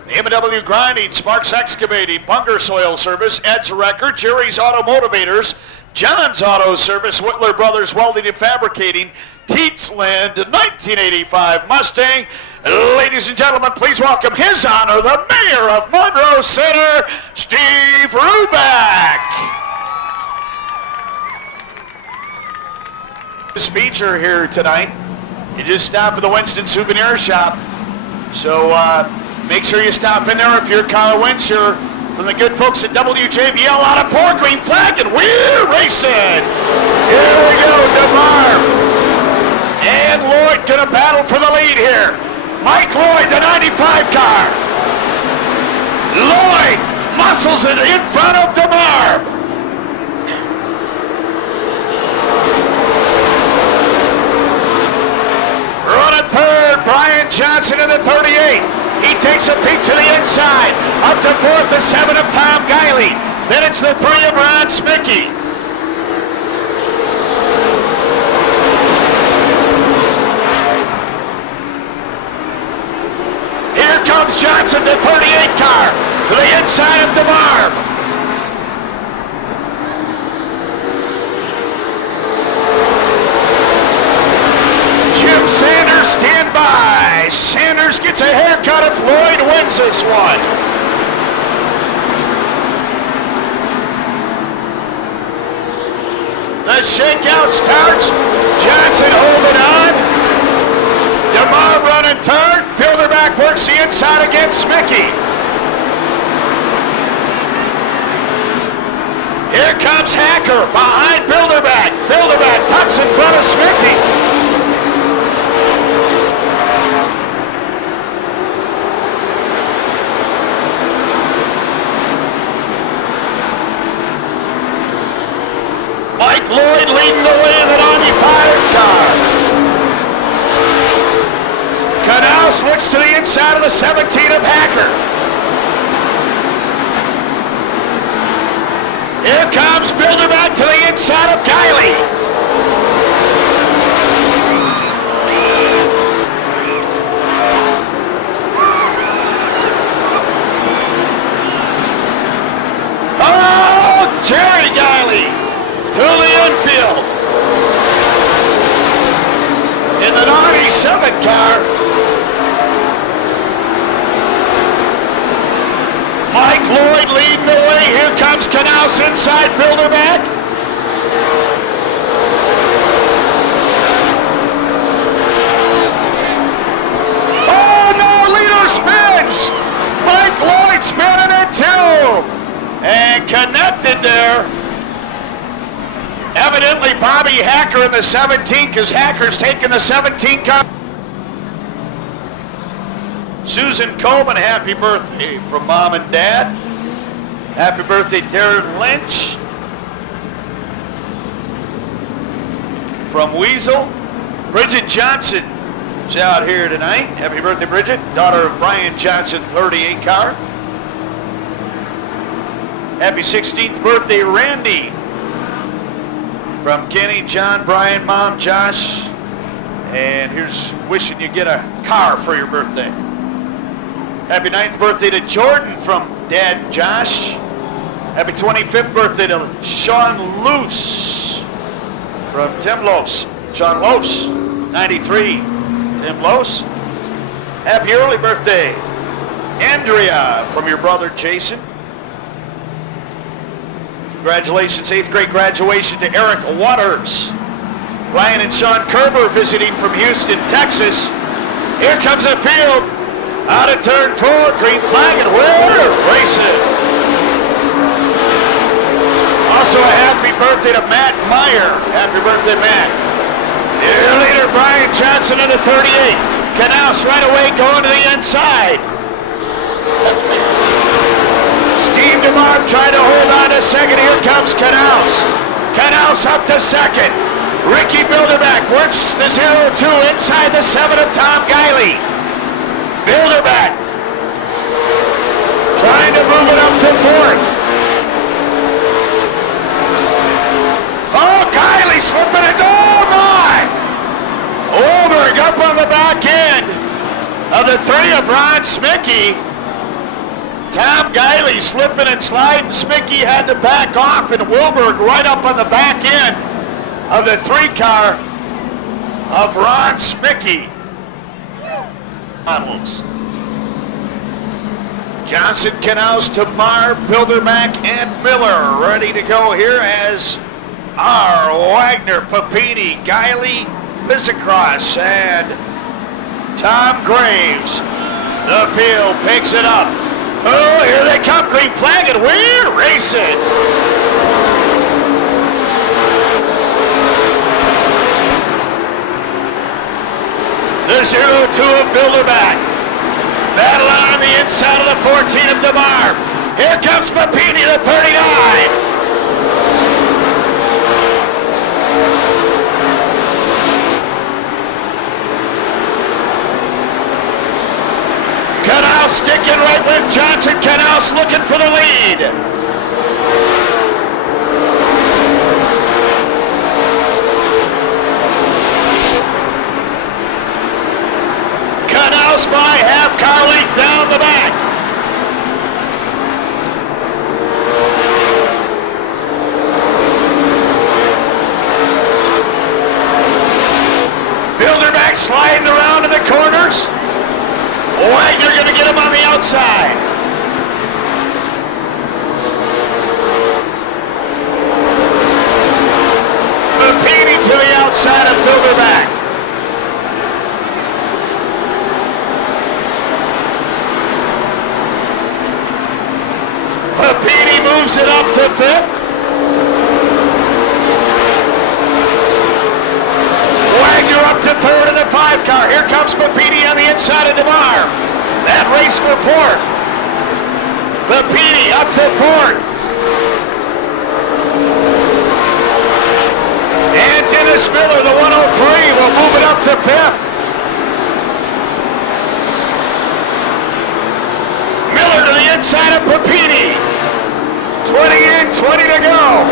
M&W Grinding, Sparks Excavating, Bunker Soil Service, Ed's Record, Jerry's Auto Motivators, John's Auto Service, Whitler Brothers Welding and Fabricating, Teats Land 1985 Mustang. Ladies and gentlemen, please welcome His Honor, the Mayor of Monroe Center, Steve Rubeck. This feature here tonight, you just stop at the Winston Souvenir Shop. So make sure you stop in there if your car wins. You're from the good folks at WJBL out of 4, green flag, and we're racing. Here we go, DeMar and Lloyd gonna battle for the lead here. Mike Lloyd, the 95 car. Lloyd muscles it in front of DeMar. Running third, Brian Johnson in the 38. He takes a peek to the inside. Up to 4th, the 7 of Tom Guiley. Then it's the 3 of Ron Smickey. the 38 car to the inside of DeMar. Jim Sanders stand by. Sanders gets a haircut if Lloyd wins this one. The shakeout starts. Johnson holding on. DeMar running third. Bilderback works the inside against Smicky. Here comes Hacker behind Bilderback. Bilderback tucks in front of Smicky. Mike Lloyd leading the way in the 95 car. Knaus looks to the inside of the 17 of Hacker. Here comes Bilderback to the inside of Kiley. Oh, Jerry Kiley to the infield. In the 97 car, Mike Lloyd leading the way. Here comes Knaus inside Bilderback. Oh no, leader spins. Mike Lloyd spinning it too. And connected there. Evidently Bobby Hacker in the 17 because Hacker's taking the 17 car. Susan Coleman, happy birthday from Mom and Dad. Happy birthday, Darren Lynch. From Weasel. Bridget Johnson is out here tonight. Happy birthday, Bridget. Daughter of Brian Johnson, 38 car. Happy 16th birthday, Randy. From Kenny, John, Brian, Mom, Josh. And here's wishing you get a car for your birthday. Happy 9th birthday to Jordan from Dad and Josh. Happy 25th birthday to Sean Luce from Tim Los. Sean Los, 93. Tim Los. Happy early birthday, Andrea, from your brother Jason. Congratulations, 8th grade graduation to Eric Waters. Ryan and Sean Kerber visiting from Houston, Texas. Here comes the field. Out of turn 4, green flag, and we're racing. Also a happy birthday to Matt Meyer. Happy birthday, Matt. Your leader, Brian Johnson in the 38. Knaus right away going to the inside. Steve DeMar trying to hold on to second. Here comes Knaus. Knaus up to second. Ricky Bilderback works the 0-2 inside the 7 of Tom Kiley. Bilderback trying to move it up to 4th. Oh, Kiley slipping it. Oh, my! Wilberg up on the back end of the 3 of Ron Smicky. Tom Kiley slipping and sliding. Smicky had to back off, and Wilberg right up on the back end of the 3 car of Ron Smicky. Models. Johnson, Knaus, DeMar, Bilderback, and Miller ready to go here as R. Wagner, Papini, Kiley, Vizicross, and Tom Graves. The field picks it up. Oh, here they come, green flag, and we're racing. The 0-2 of Bilderback. Battle on the inside of the 14 of DeMar. Here comes Papini, the 39. Knaus sticking right with Johnson. Knaus looking for the lead. Knaus by half car length down the back. sliding around in the corners. Wagner going to get him on the outside. Papini to the outside of Bilderback. Papini moves it up to fifth. Wagner up to third in the 5 car. Here comes Papini on the inside of DeMar. That race for fourth. Papini up to fourth. And Dennis Miller, the 103, will move it up to fifth. Miller to the inside of Papini. 20 in, 20 to go.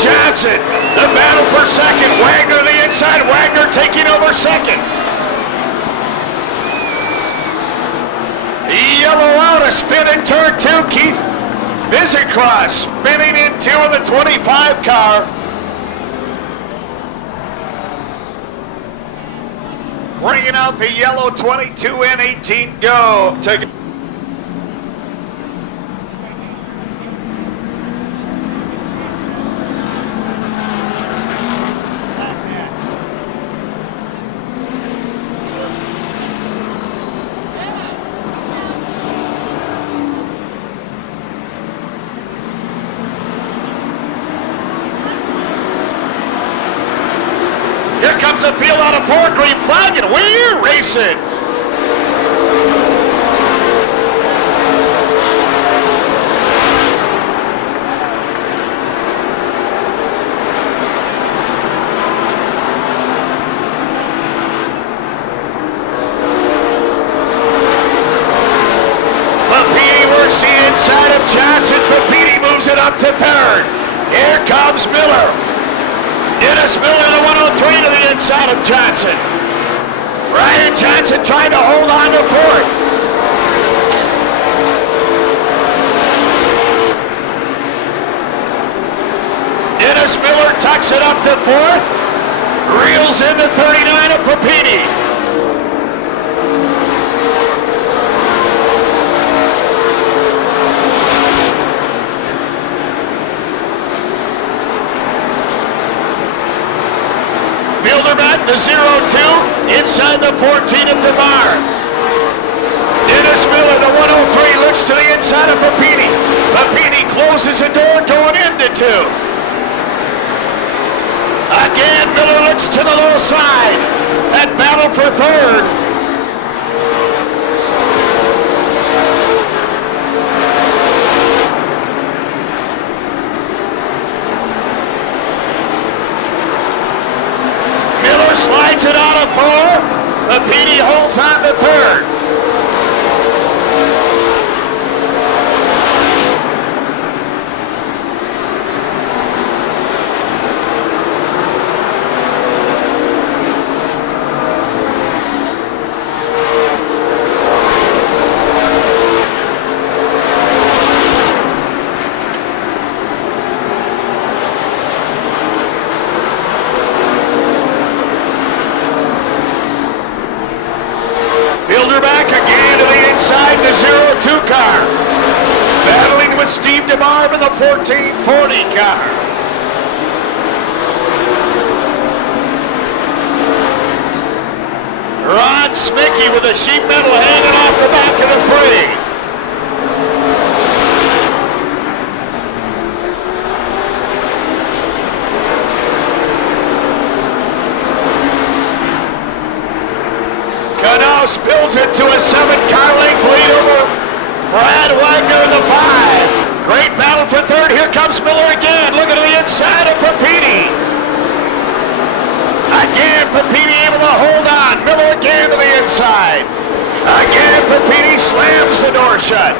Johnson, the battle for second. Wagner to the inside. Wagner taking over second. Yellow out, a spin in turn 2. Keith Vizacross spinning in 2 in the 25 car. Bringing out the yellow 22 and 18 go. Here comes a field out of 4, green flag, and we're racing. Papini works the inside of Johnson. Papini moves it up to third. Here comes Miller. Dennis Miller, the 103 to the inside of Johnson. Ryan Johnson trying to hold on to fourth. Dennis Miller tucks it up to fourth. Reels into 39 of Papini. Bilderback, the 0-2, inside the 14 of DeMar. Dennis Miller, the 103, looks to the inside of Papini. Papini closes the door going into 2. Again, Miller looks to the low side. That battle for third. Slides it out of 4. Papini holds on to third. Bilderback again to the inside, the 0-2 car. Battling with Steve DeMar in the 1440 car. Ron Smickey with the sheet metal hanging off the back of the 3. Spills it to a 7-car length lead over Brad Wagner in the 5. Great battle for third. Here comes Miller again. Looking to the inside of Papini. Again, Papini able to hold on. Miller again to the inside. Again, Papini slams the door shut.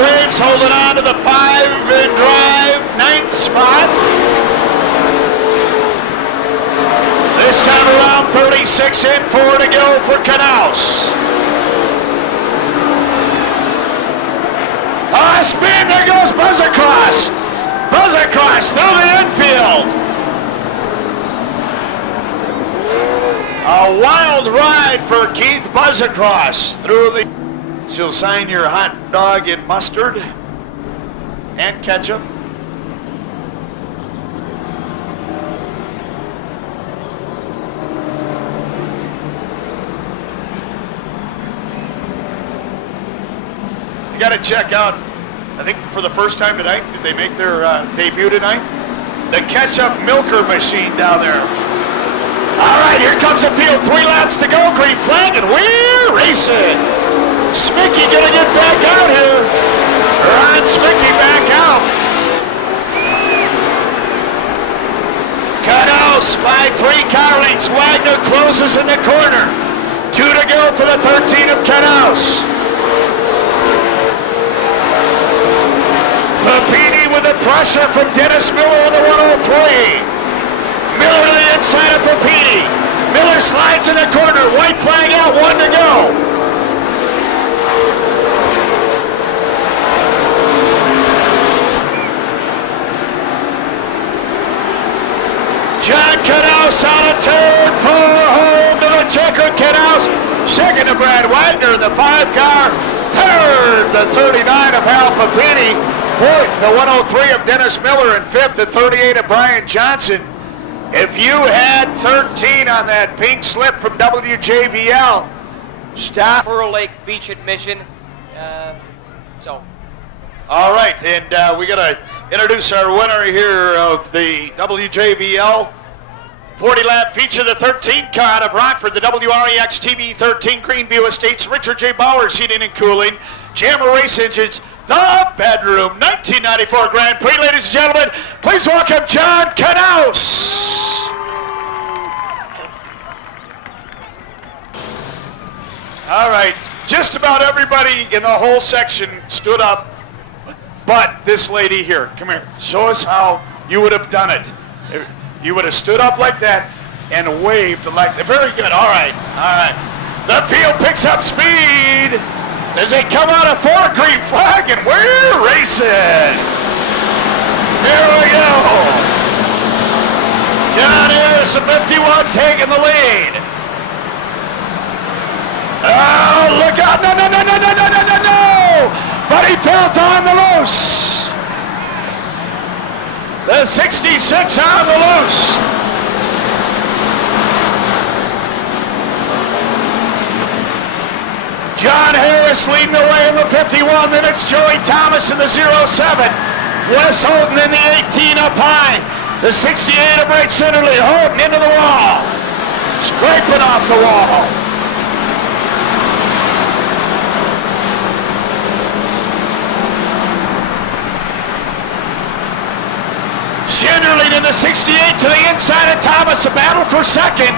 Graves holding on to the 5 and drive, 9th spot. This time around, 36 in, 4 to go for Knaus. Spin, there goes Buzz Across. Buzz Across through the infield. A wild ride for Keith Buzz Across through the... She'll sign your hot dog in mustard and ketchup. You got to check out, I think for the first time tonight, did they make their debut tonight? The ketchup milker machine down there. All right, here comes the field. 3 laps to go. Green flag, and we're racing. Smicky gonna get back out here. Ron Smicky back out. Knaus by 3 car lengths. Wagner closes in the corner. 2 to go for the 13 of Knaus. Papini with the pressure from Dennis Miller on the 103. Miller to the inside of Papini. Miller slides in the corner. White flag out, 1 to go. John Knaus out of turn 4, home to the checker. Knaus, second to Brad Wagner in the 5 car. Third, the 39 of Hal Papini. Fourth, the 103 of Dennis Miller, and fifth, the 38 of Brian Johnson. If you had 13 on that pink slip from WJVL, stop. Pearl Lake Beach admission. All right, and we got to introduce our winner here of the WJVL 40-lap feature, the 13 car out of Rockford, the WREX TV 13 Greenview Estates, Richard J. Bowers Heating and Cooling, Jammer Race Engines, the Bedroom 1994 Grand Prix. Ladies and gentlemen, please welcome John Knaus. All right, just about everybody in the whole section stood up, but this lady here. Come here, show us how you would have done it. You would have stood up like that and waved like that. Very good, all right, all right. The field picks up speed as they come out of 4, green flag, and we're racing. Here we go. John Harris, the 51, taking the lead. Oh, look out. No, no, no, no, no, no, no, no, no. But he felt on the loose. The 66 on the loose. John Harris leading the way in the 51. Then it's Joey Thomas in the 07. Wes Holden in the 18 up high. The 68 of Ray Centerly. Holden into the wall. Scraping off the wall. Schinderling in the 68 to the inside of Thomas. A battle for second.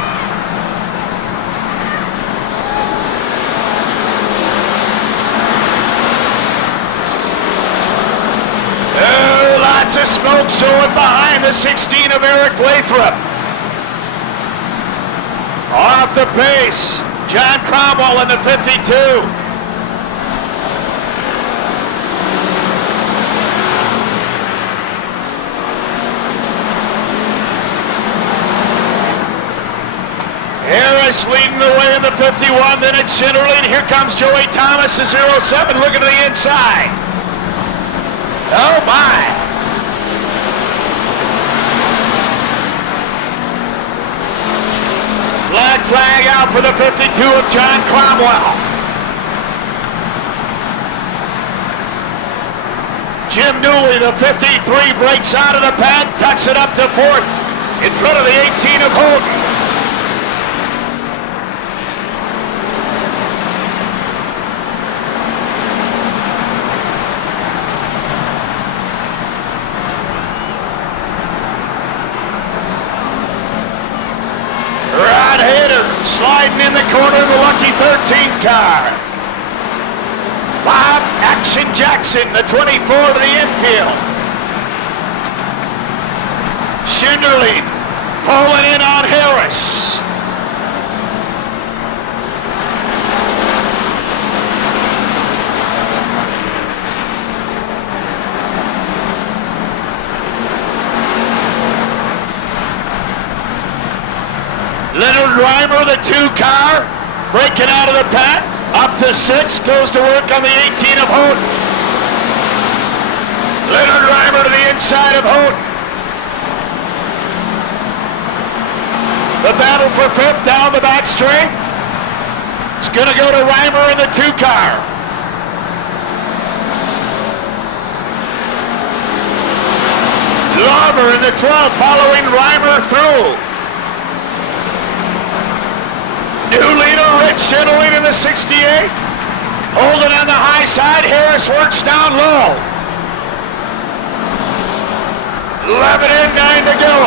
Lots of smoke showing behind the 16 of Eric Lathrop. Off the pace, John Cromwell in the 52. Harris leading the way in the 51, then it's Schinderling. Here comes Joey Thomas, the 07, looking to the inside. Oh my. Black flag out for the 52 of John Cromwell. Jim Newley, the 53, breaks out of the pad, tucks it up to 4th in front of the 18 of Holden. Sliding in the corner of the lucky 13 car. Bob Action Jackson, the 24 to the infield. Schinderling pulling in on Harris. Leonard Reimer, the 2 car, breaking out of the pack. Up to 6, goes to work on the 18 of Houghton. Leonard Reimer to the inside of Houghton. The battle for 5th down the back straight. It's going to go to Reimer in the 2 car. Larmer in the 12 following Reimer through. New leader, Rich Schinderling in the 68. Holding on the high side, Harris works down low. 11 in, 9 to go.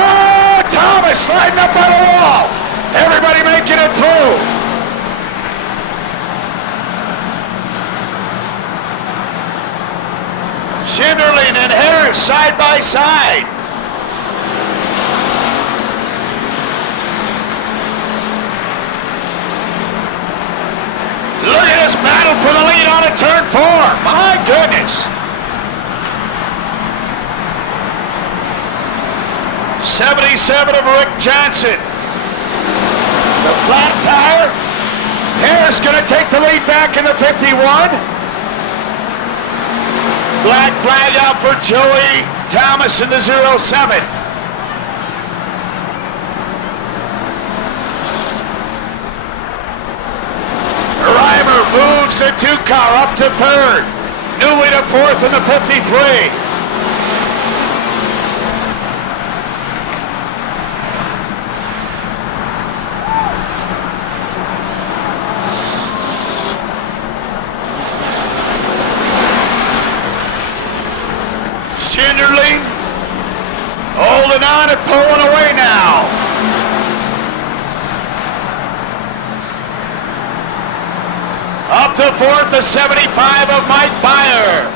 Oh, Thomas sliding up on the wall. Everybody making it through. Schinderling and Harris side by side. Look at this battle for the lead on a turn 4. My goodness. 77 of Rick Johnson. The flat tire. Harris going to take the lead back in the 51. Black flag out for Joey Thomas in the 07. Reimer moves the 2 car up to 3rd. Newey to 4th in the 53. Schinderling holding on and pulling away now. Up to 4th, the 75 of Mike Byer.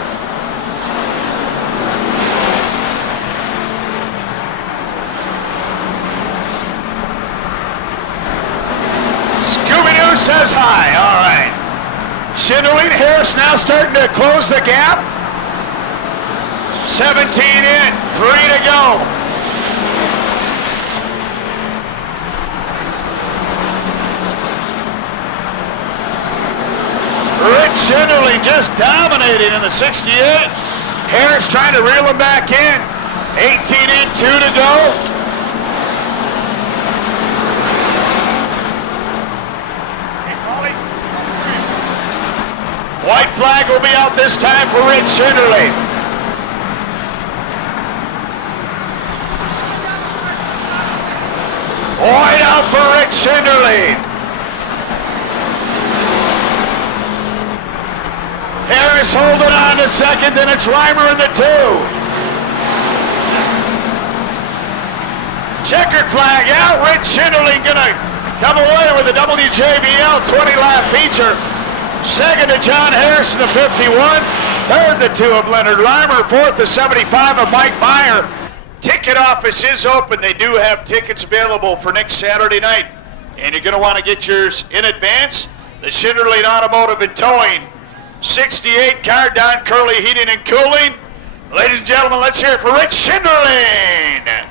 Scooby-Doo says hi. All right. Schinderling, Harris now starting to close the gap. 17 in, 3 to go. Rich Schinderling just dominating in the 68. Harris trying to reel him back in. 18 in, 2 to go. White flag will be out this time for Rich Schinderling. White out for Rich Schinderling. Harris holding on to 2nd, and it's Reimer in the 2. Checkered flag out. Rich Schinderling gonna come away with the WJBL 20-lap feature. 2nd to John Harris in the 51. 3rd, the 2 of Leonard Reimer. 4th, the 75 of Mike Byer. Ticket office is open. They do have tickets available for next Saturday night, and you're going to want to get yours in advance. The Schinderling Automotive and Towing 68 car, Don Curley Heating and Cooling. Ladies and gentlemen, let's hear it for Rich Schinderling.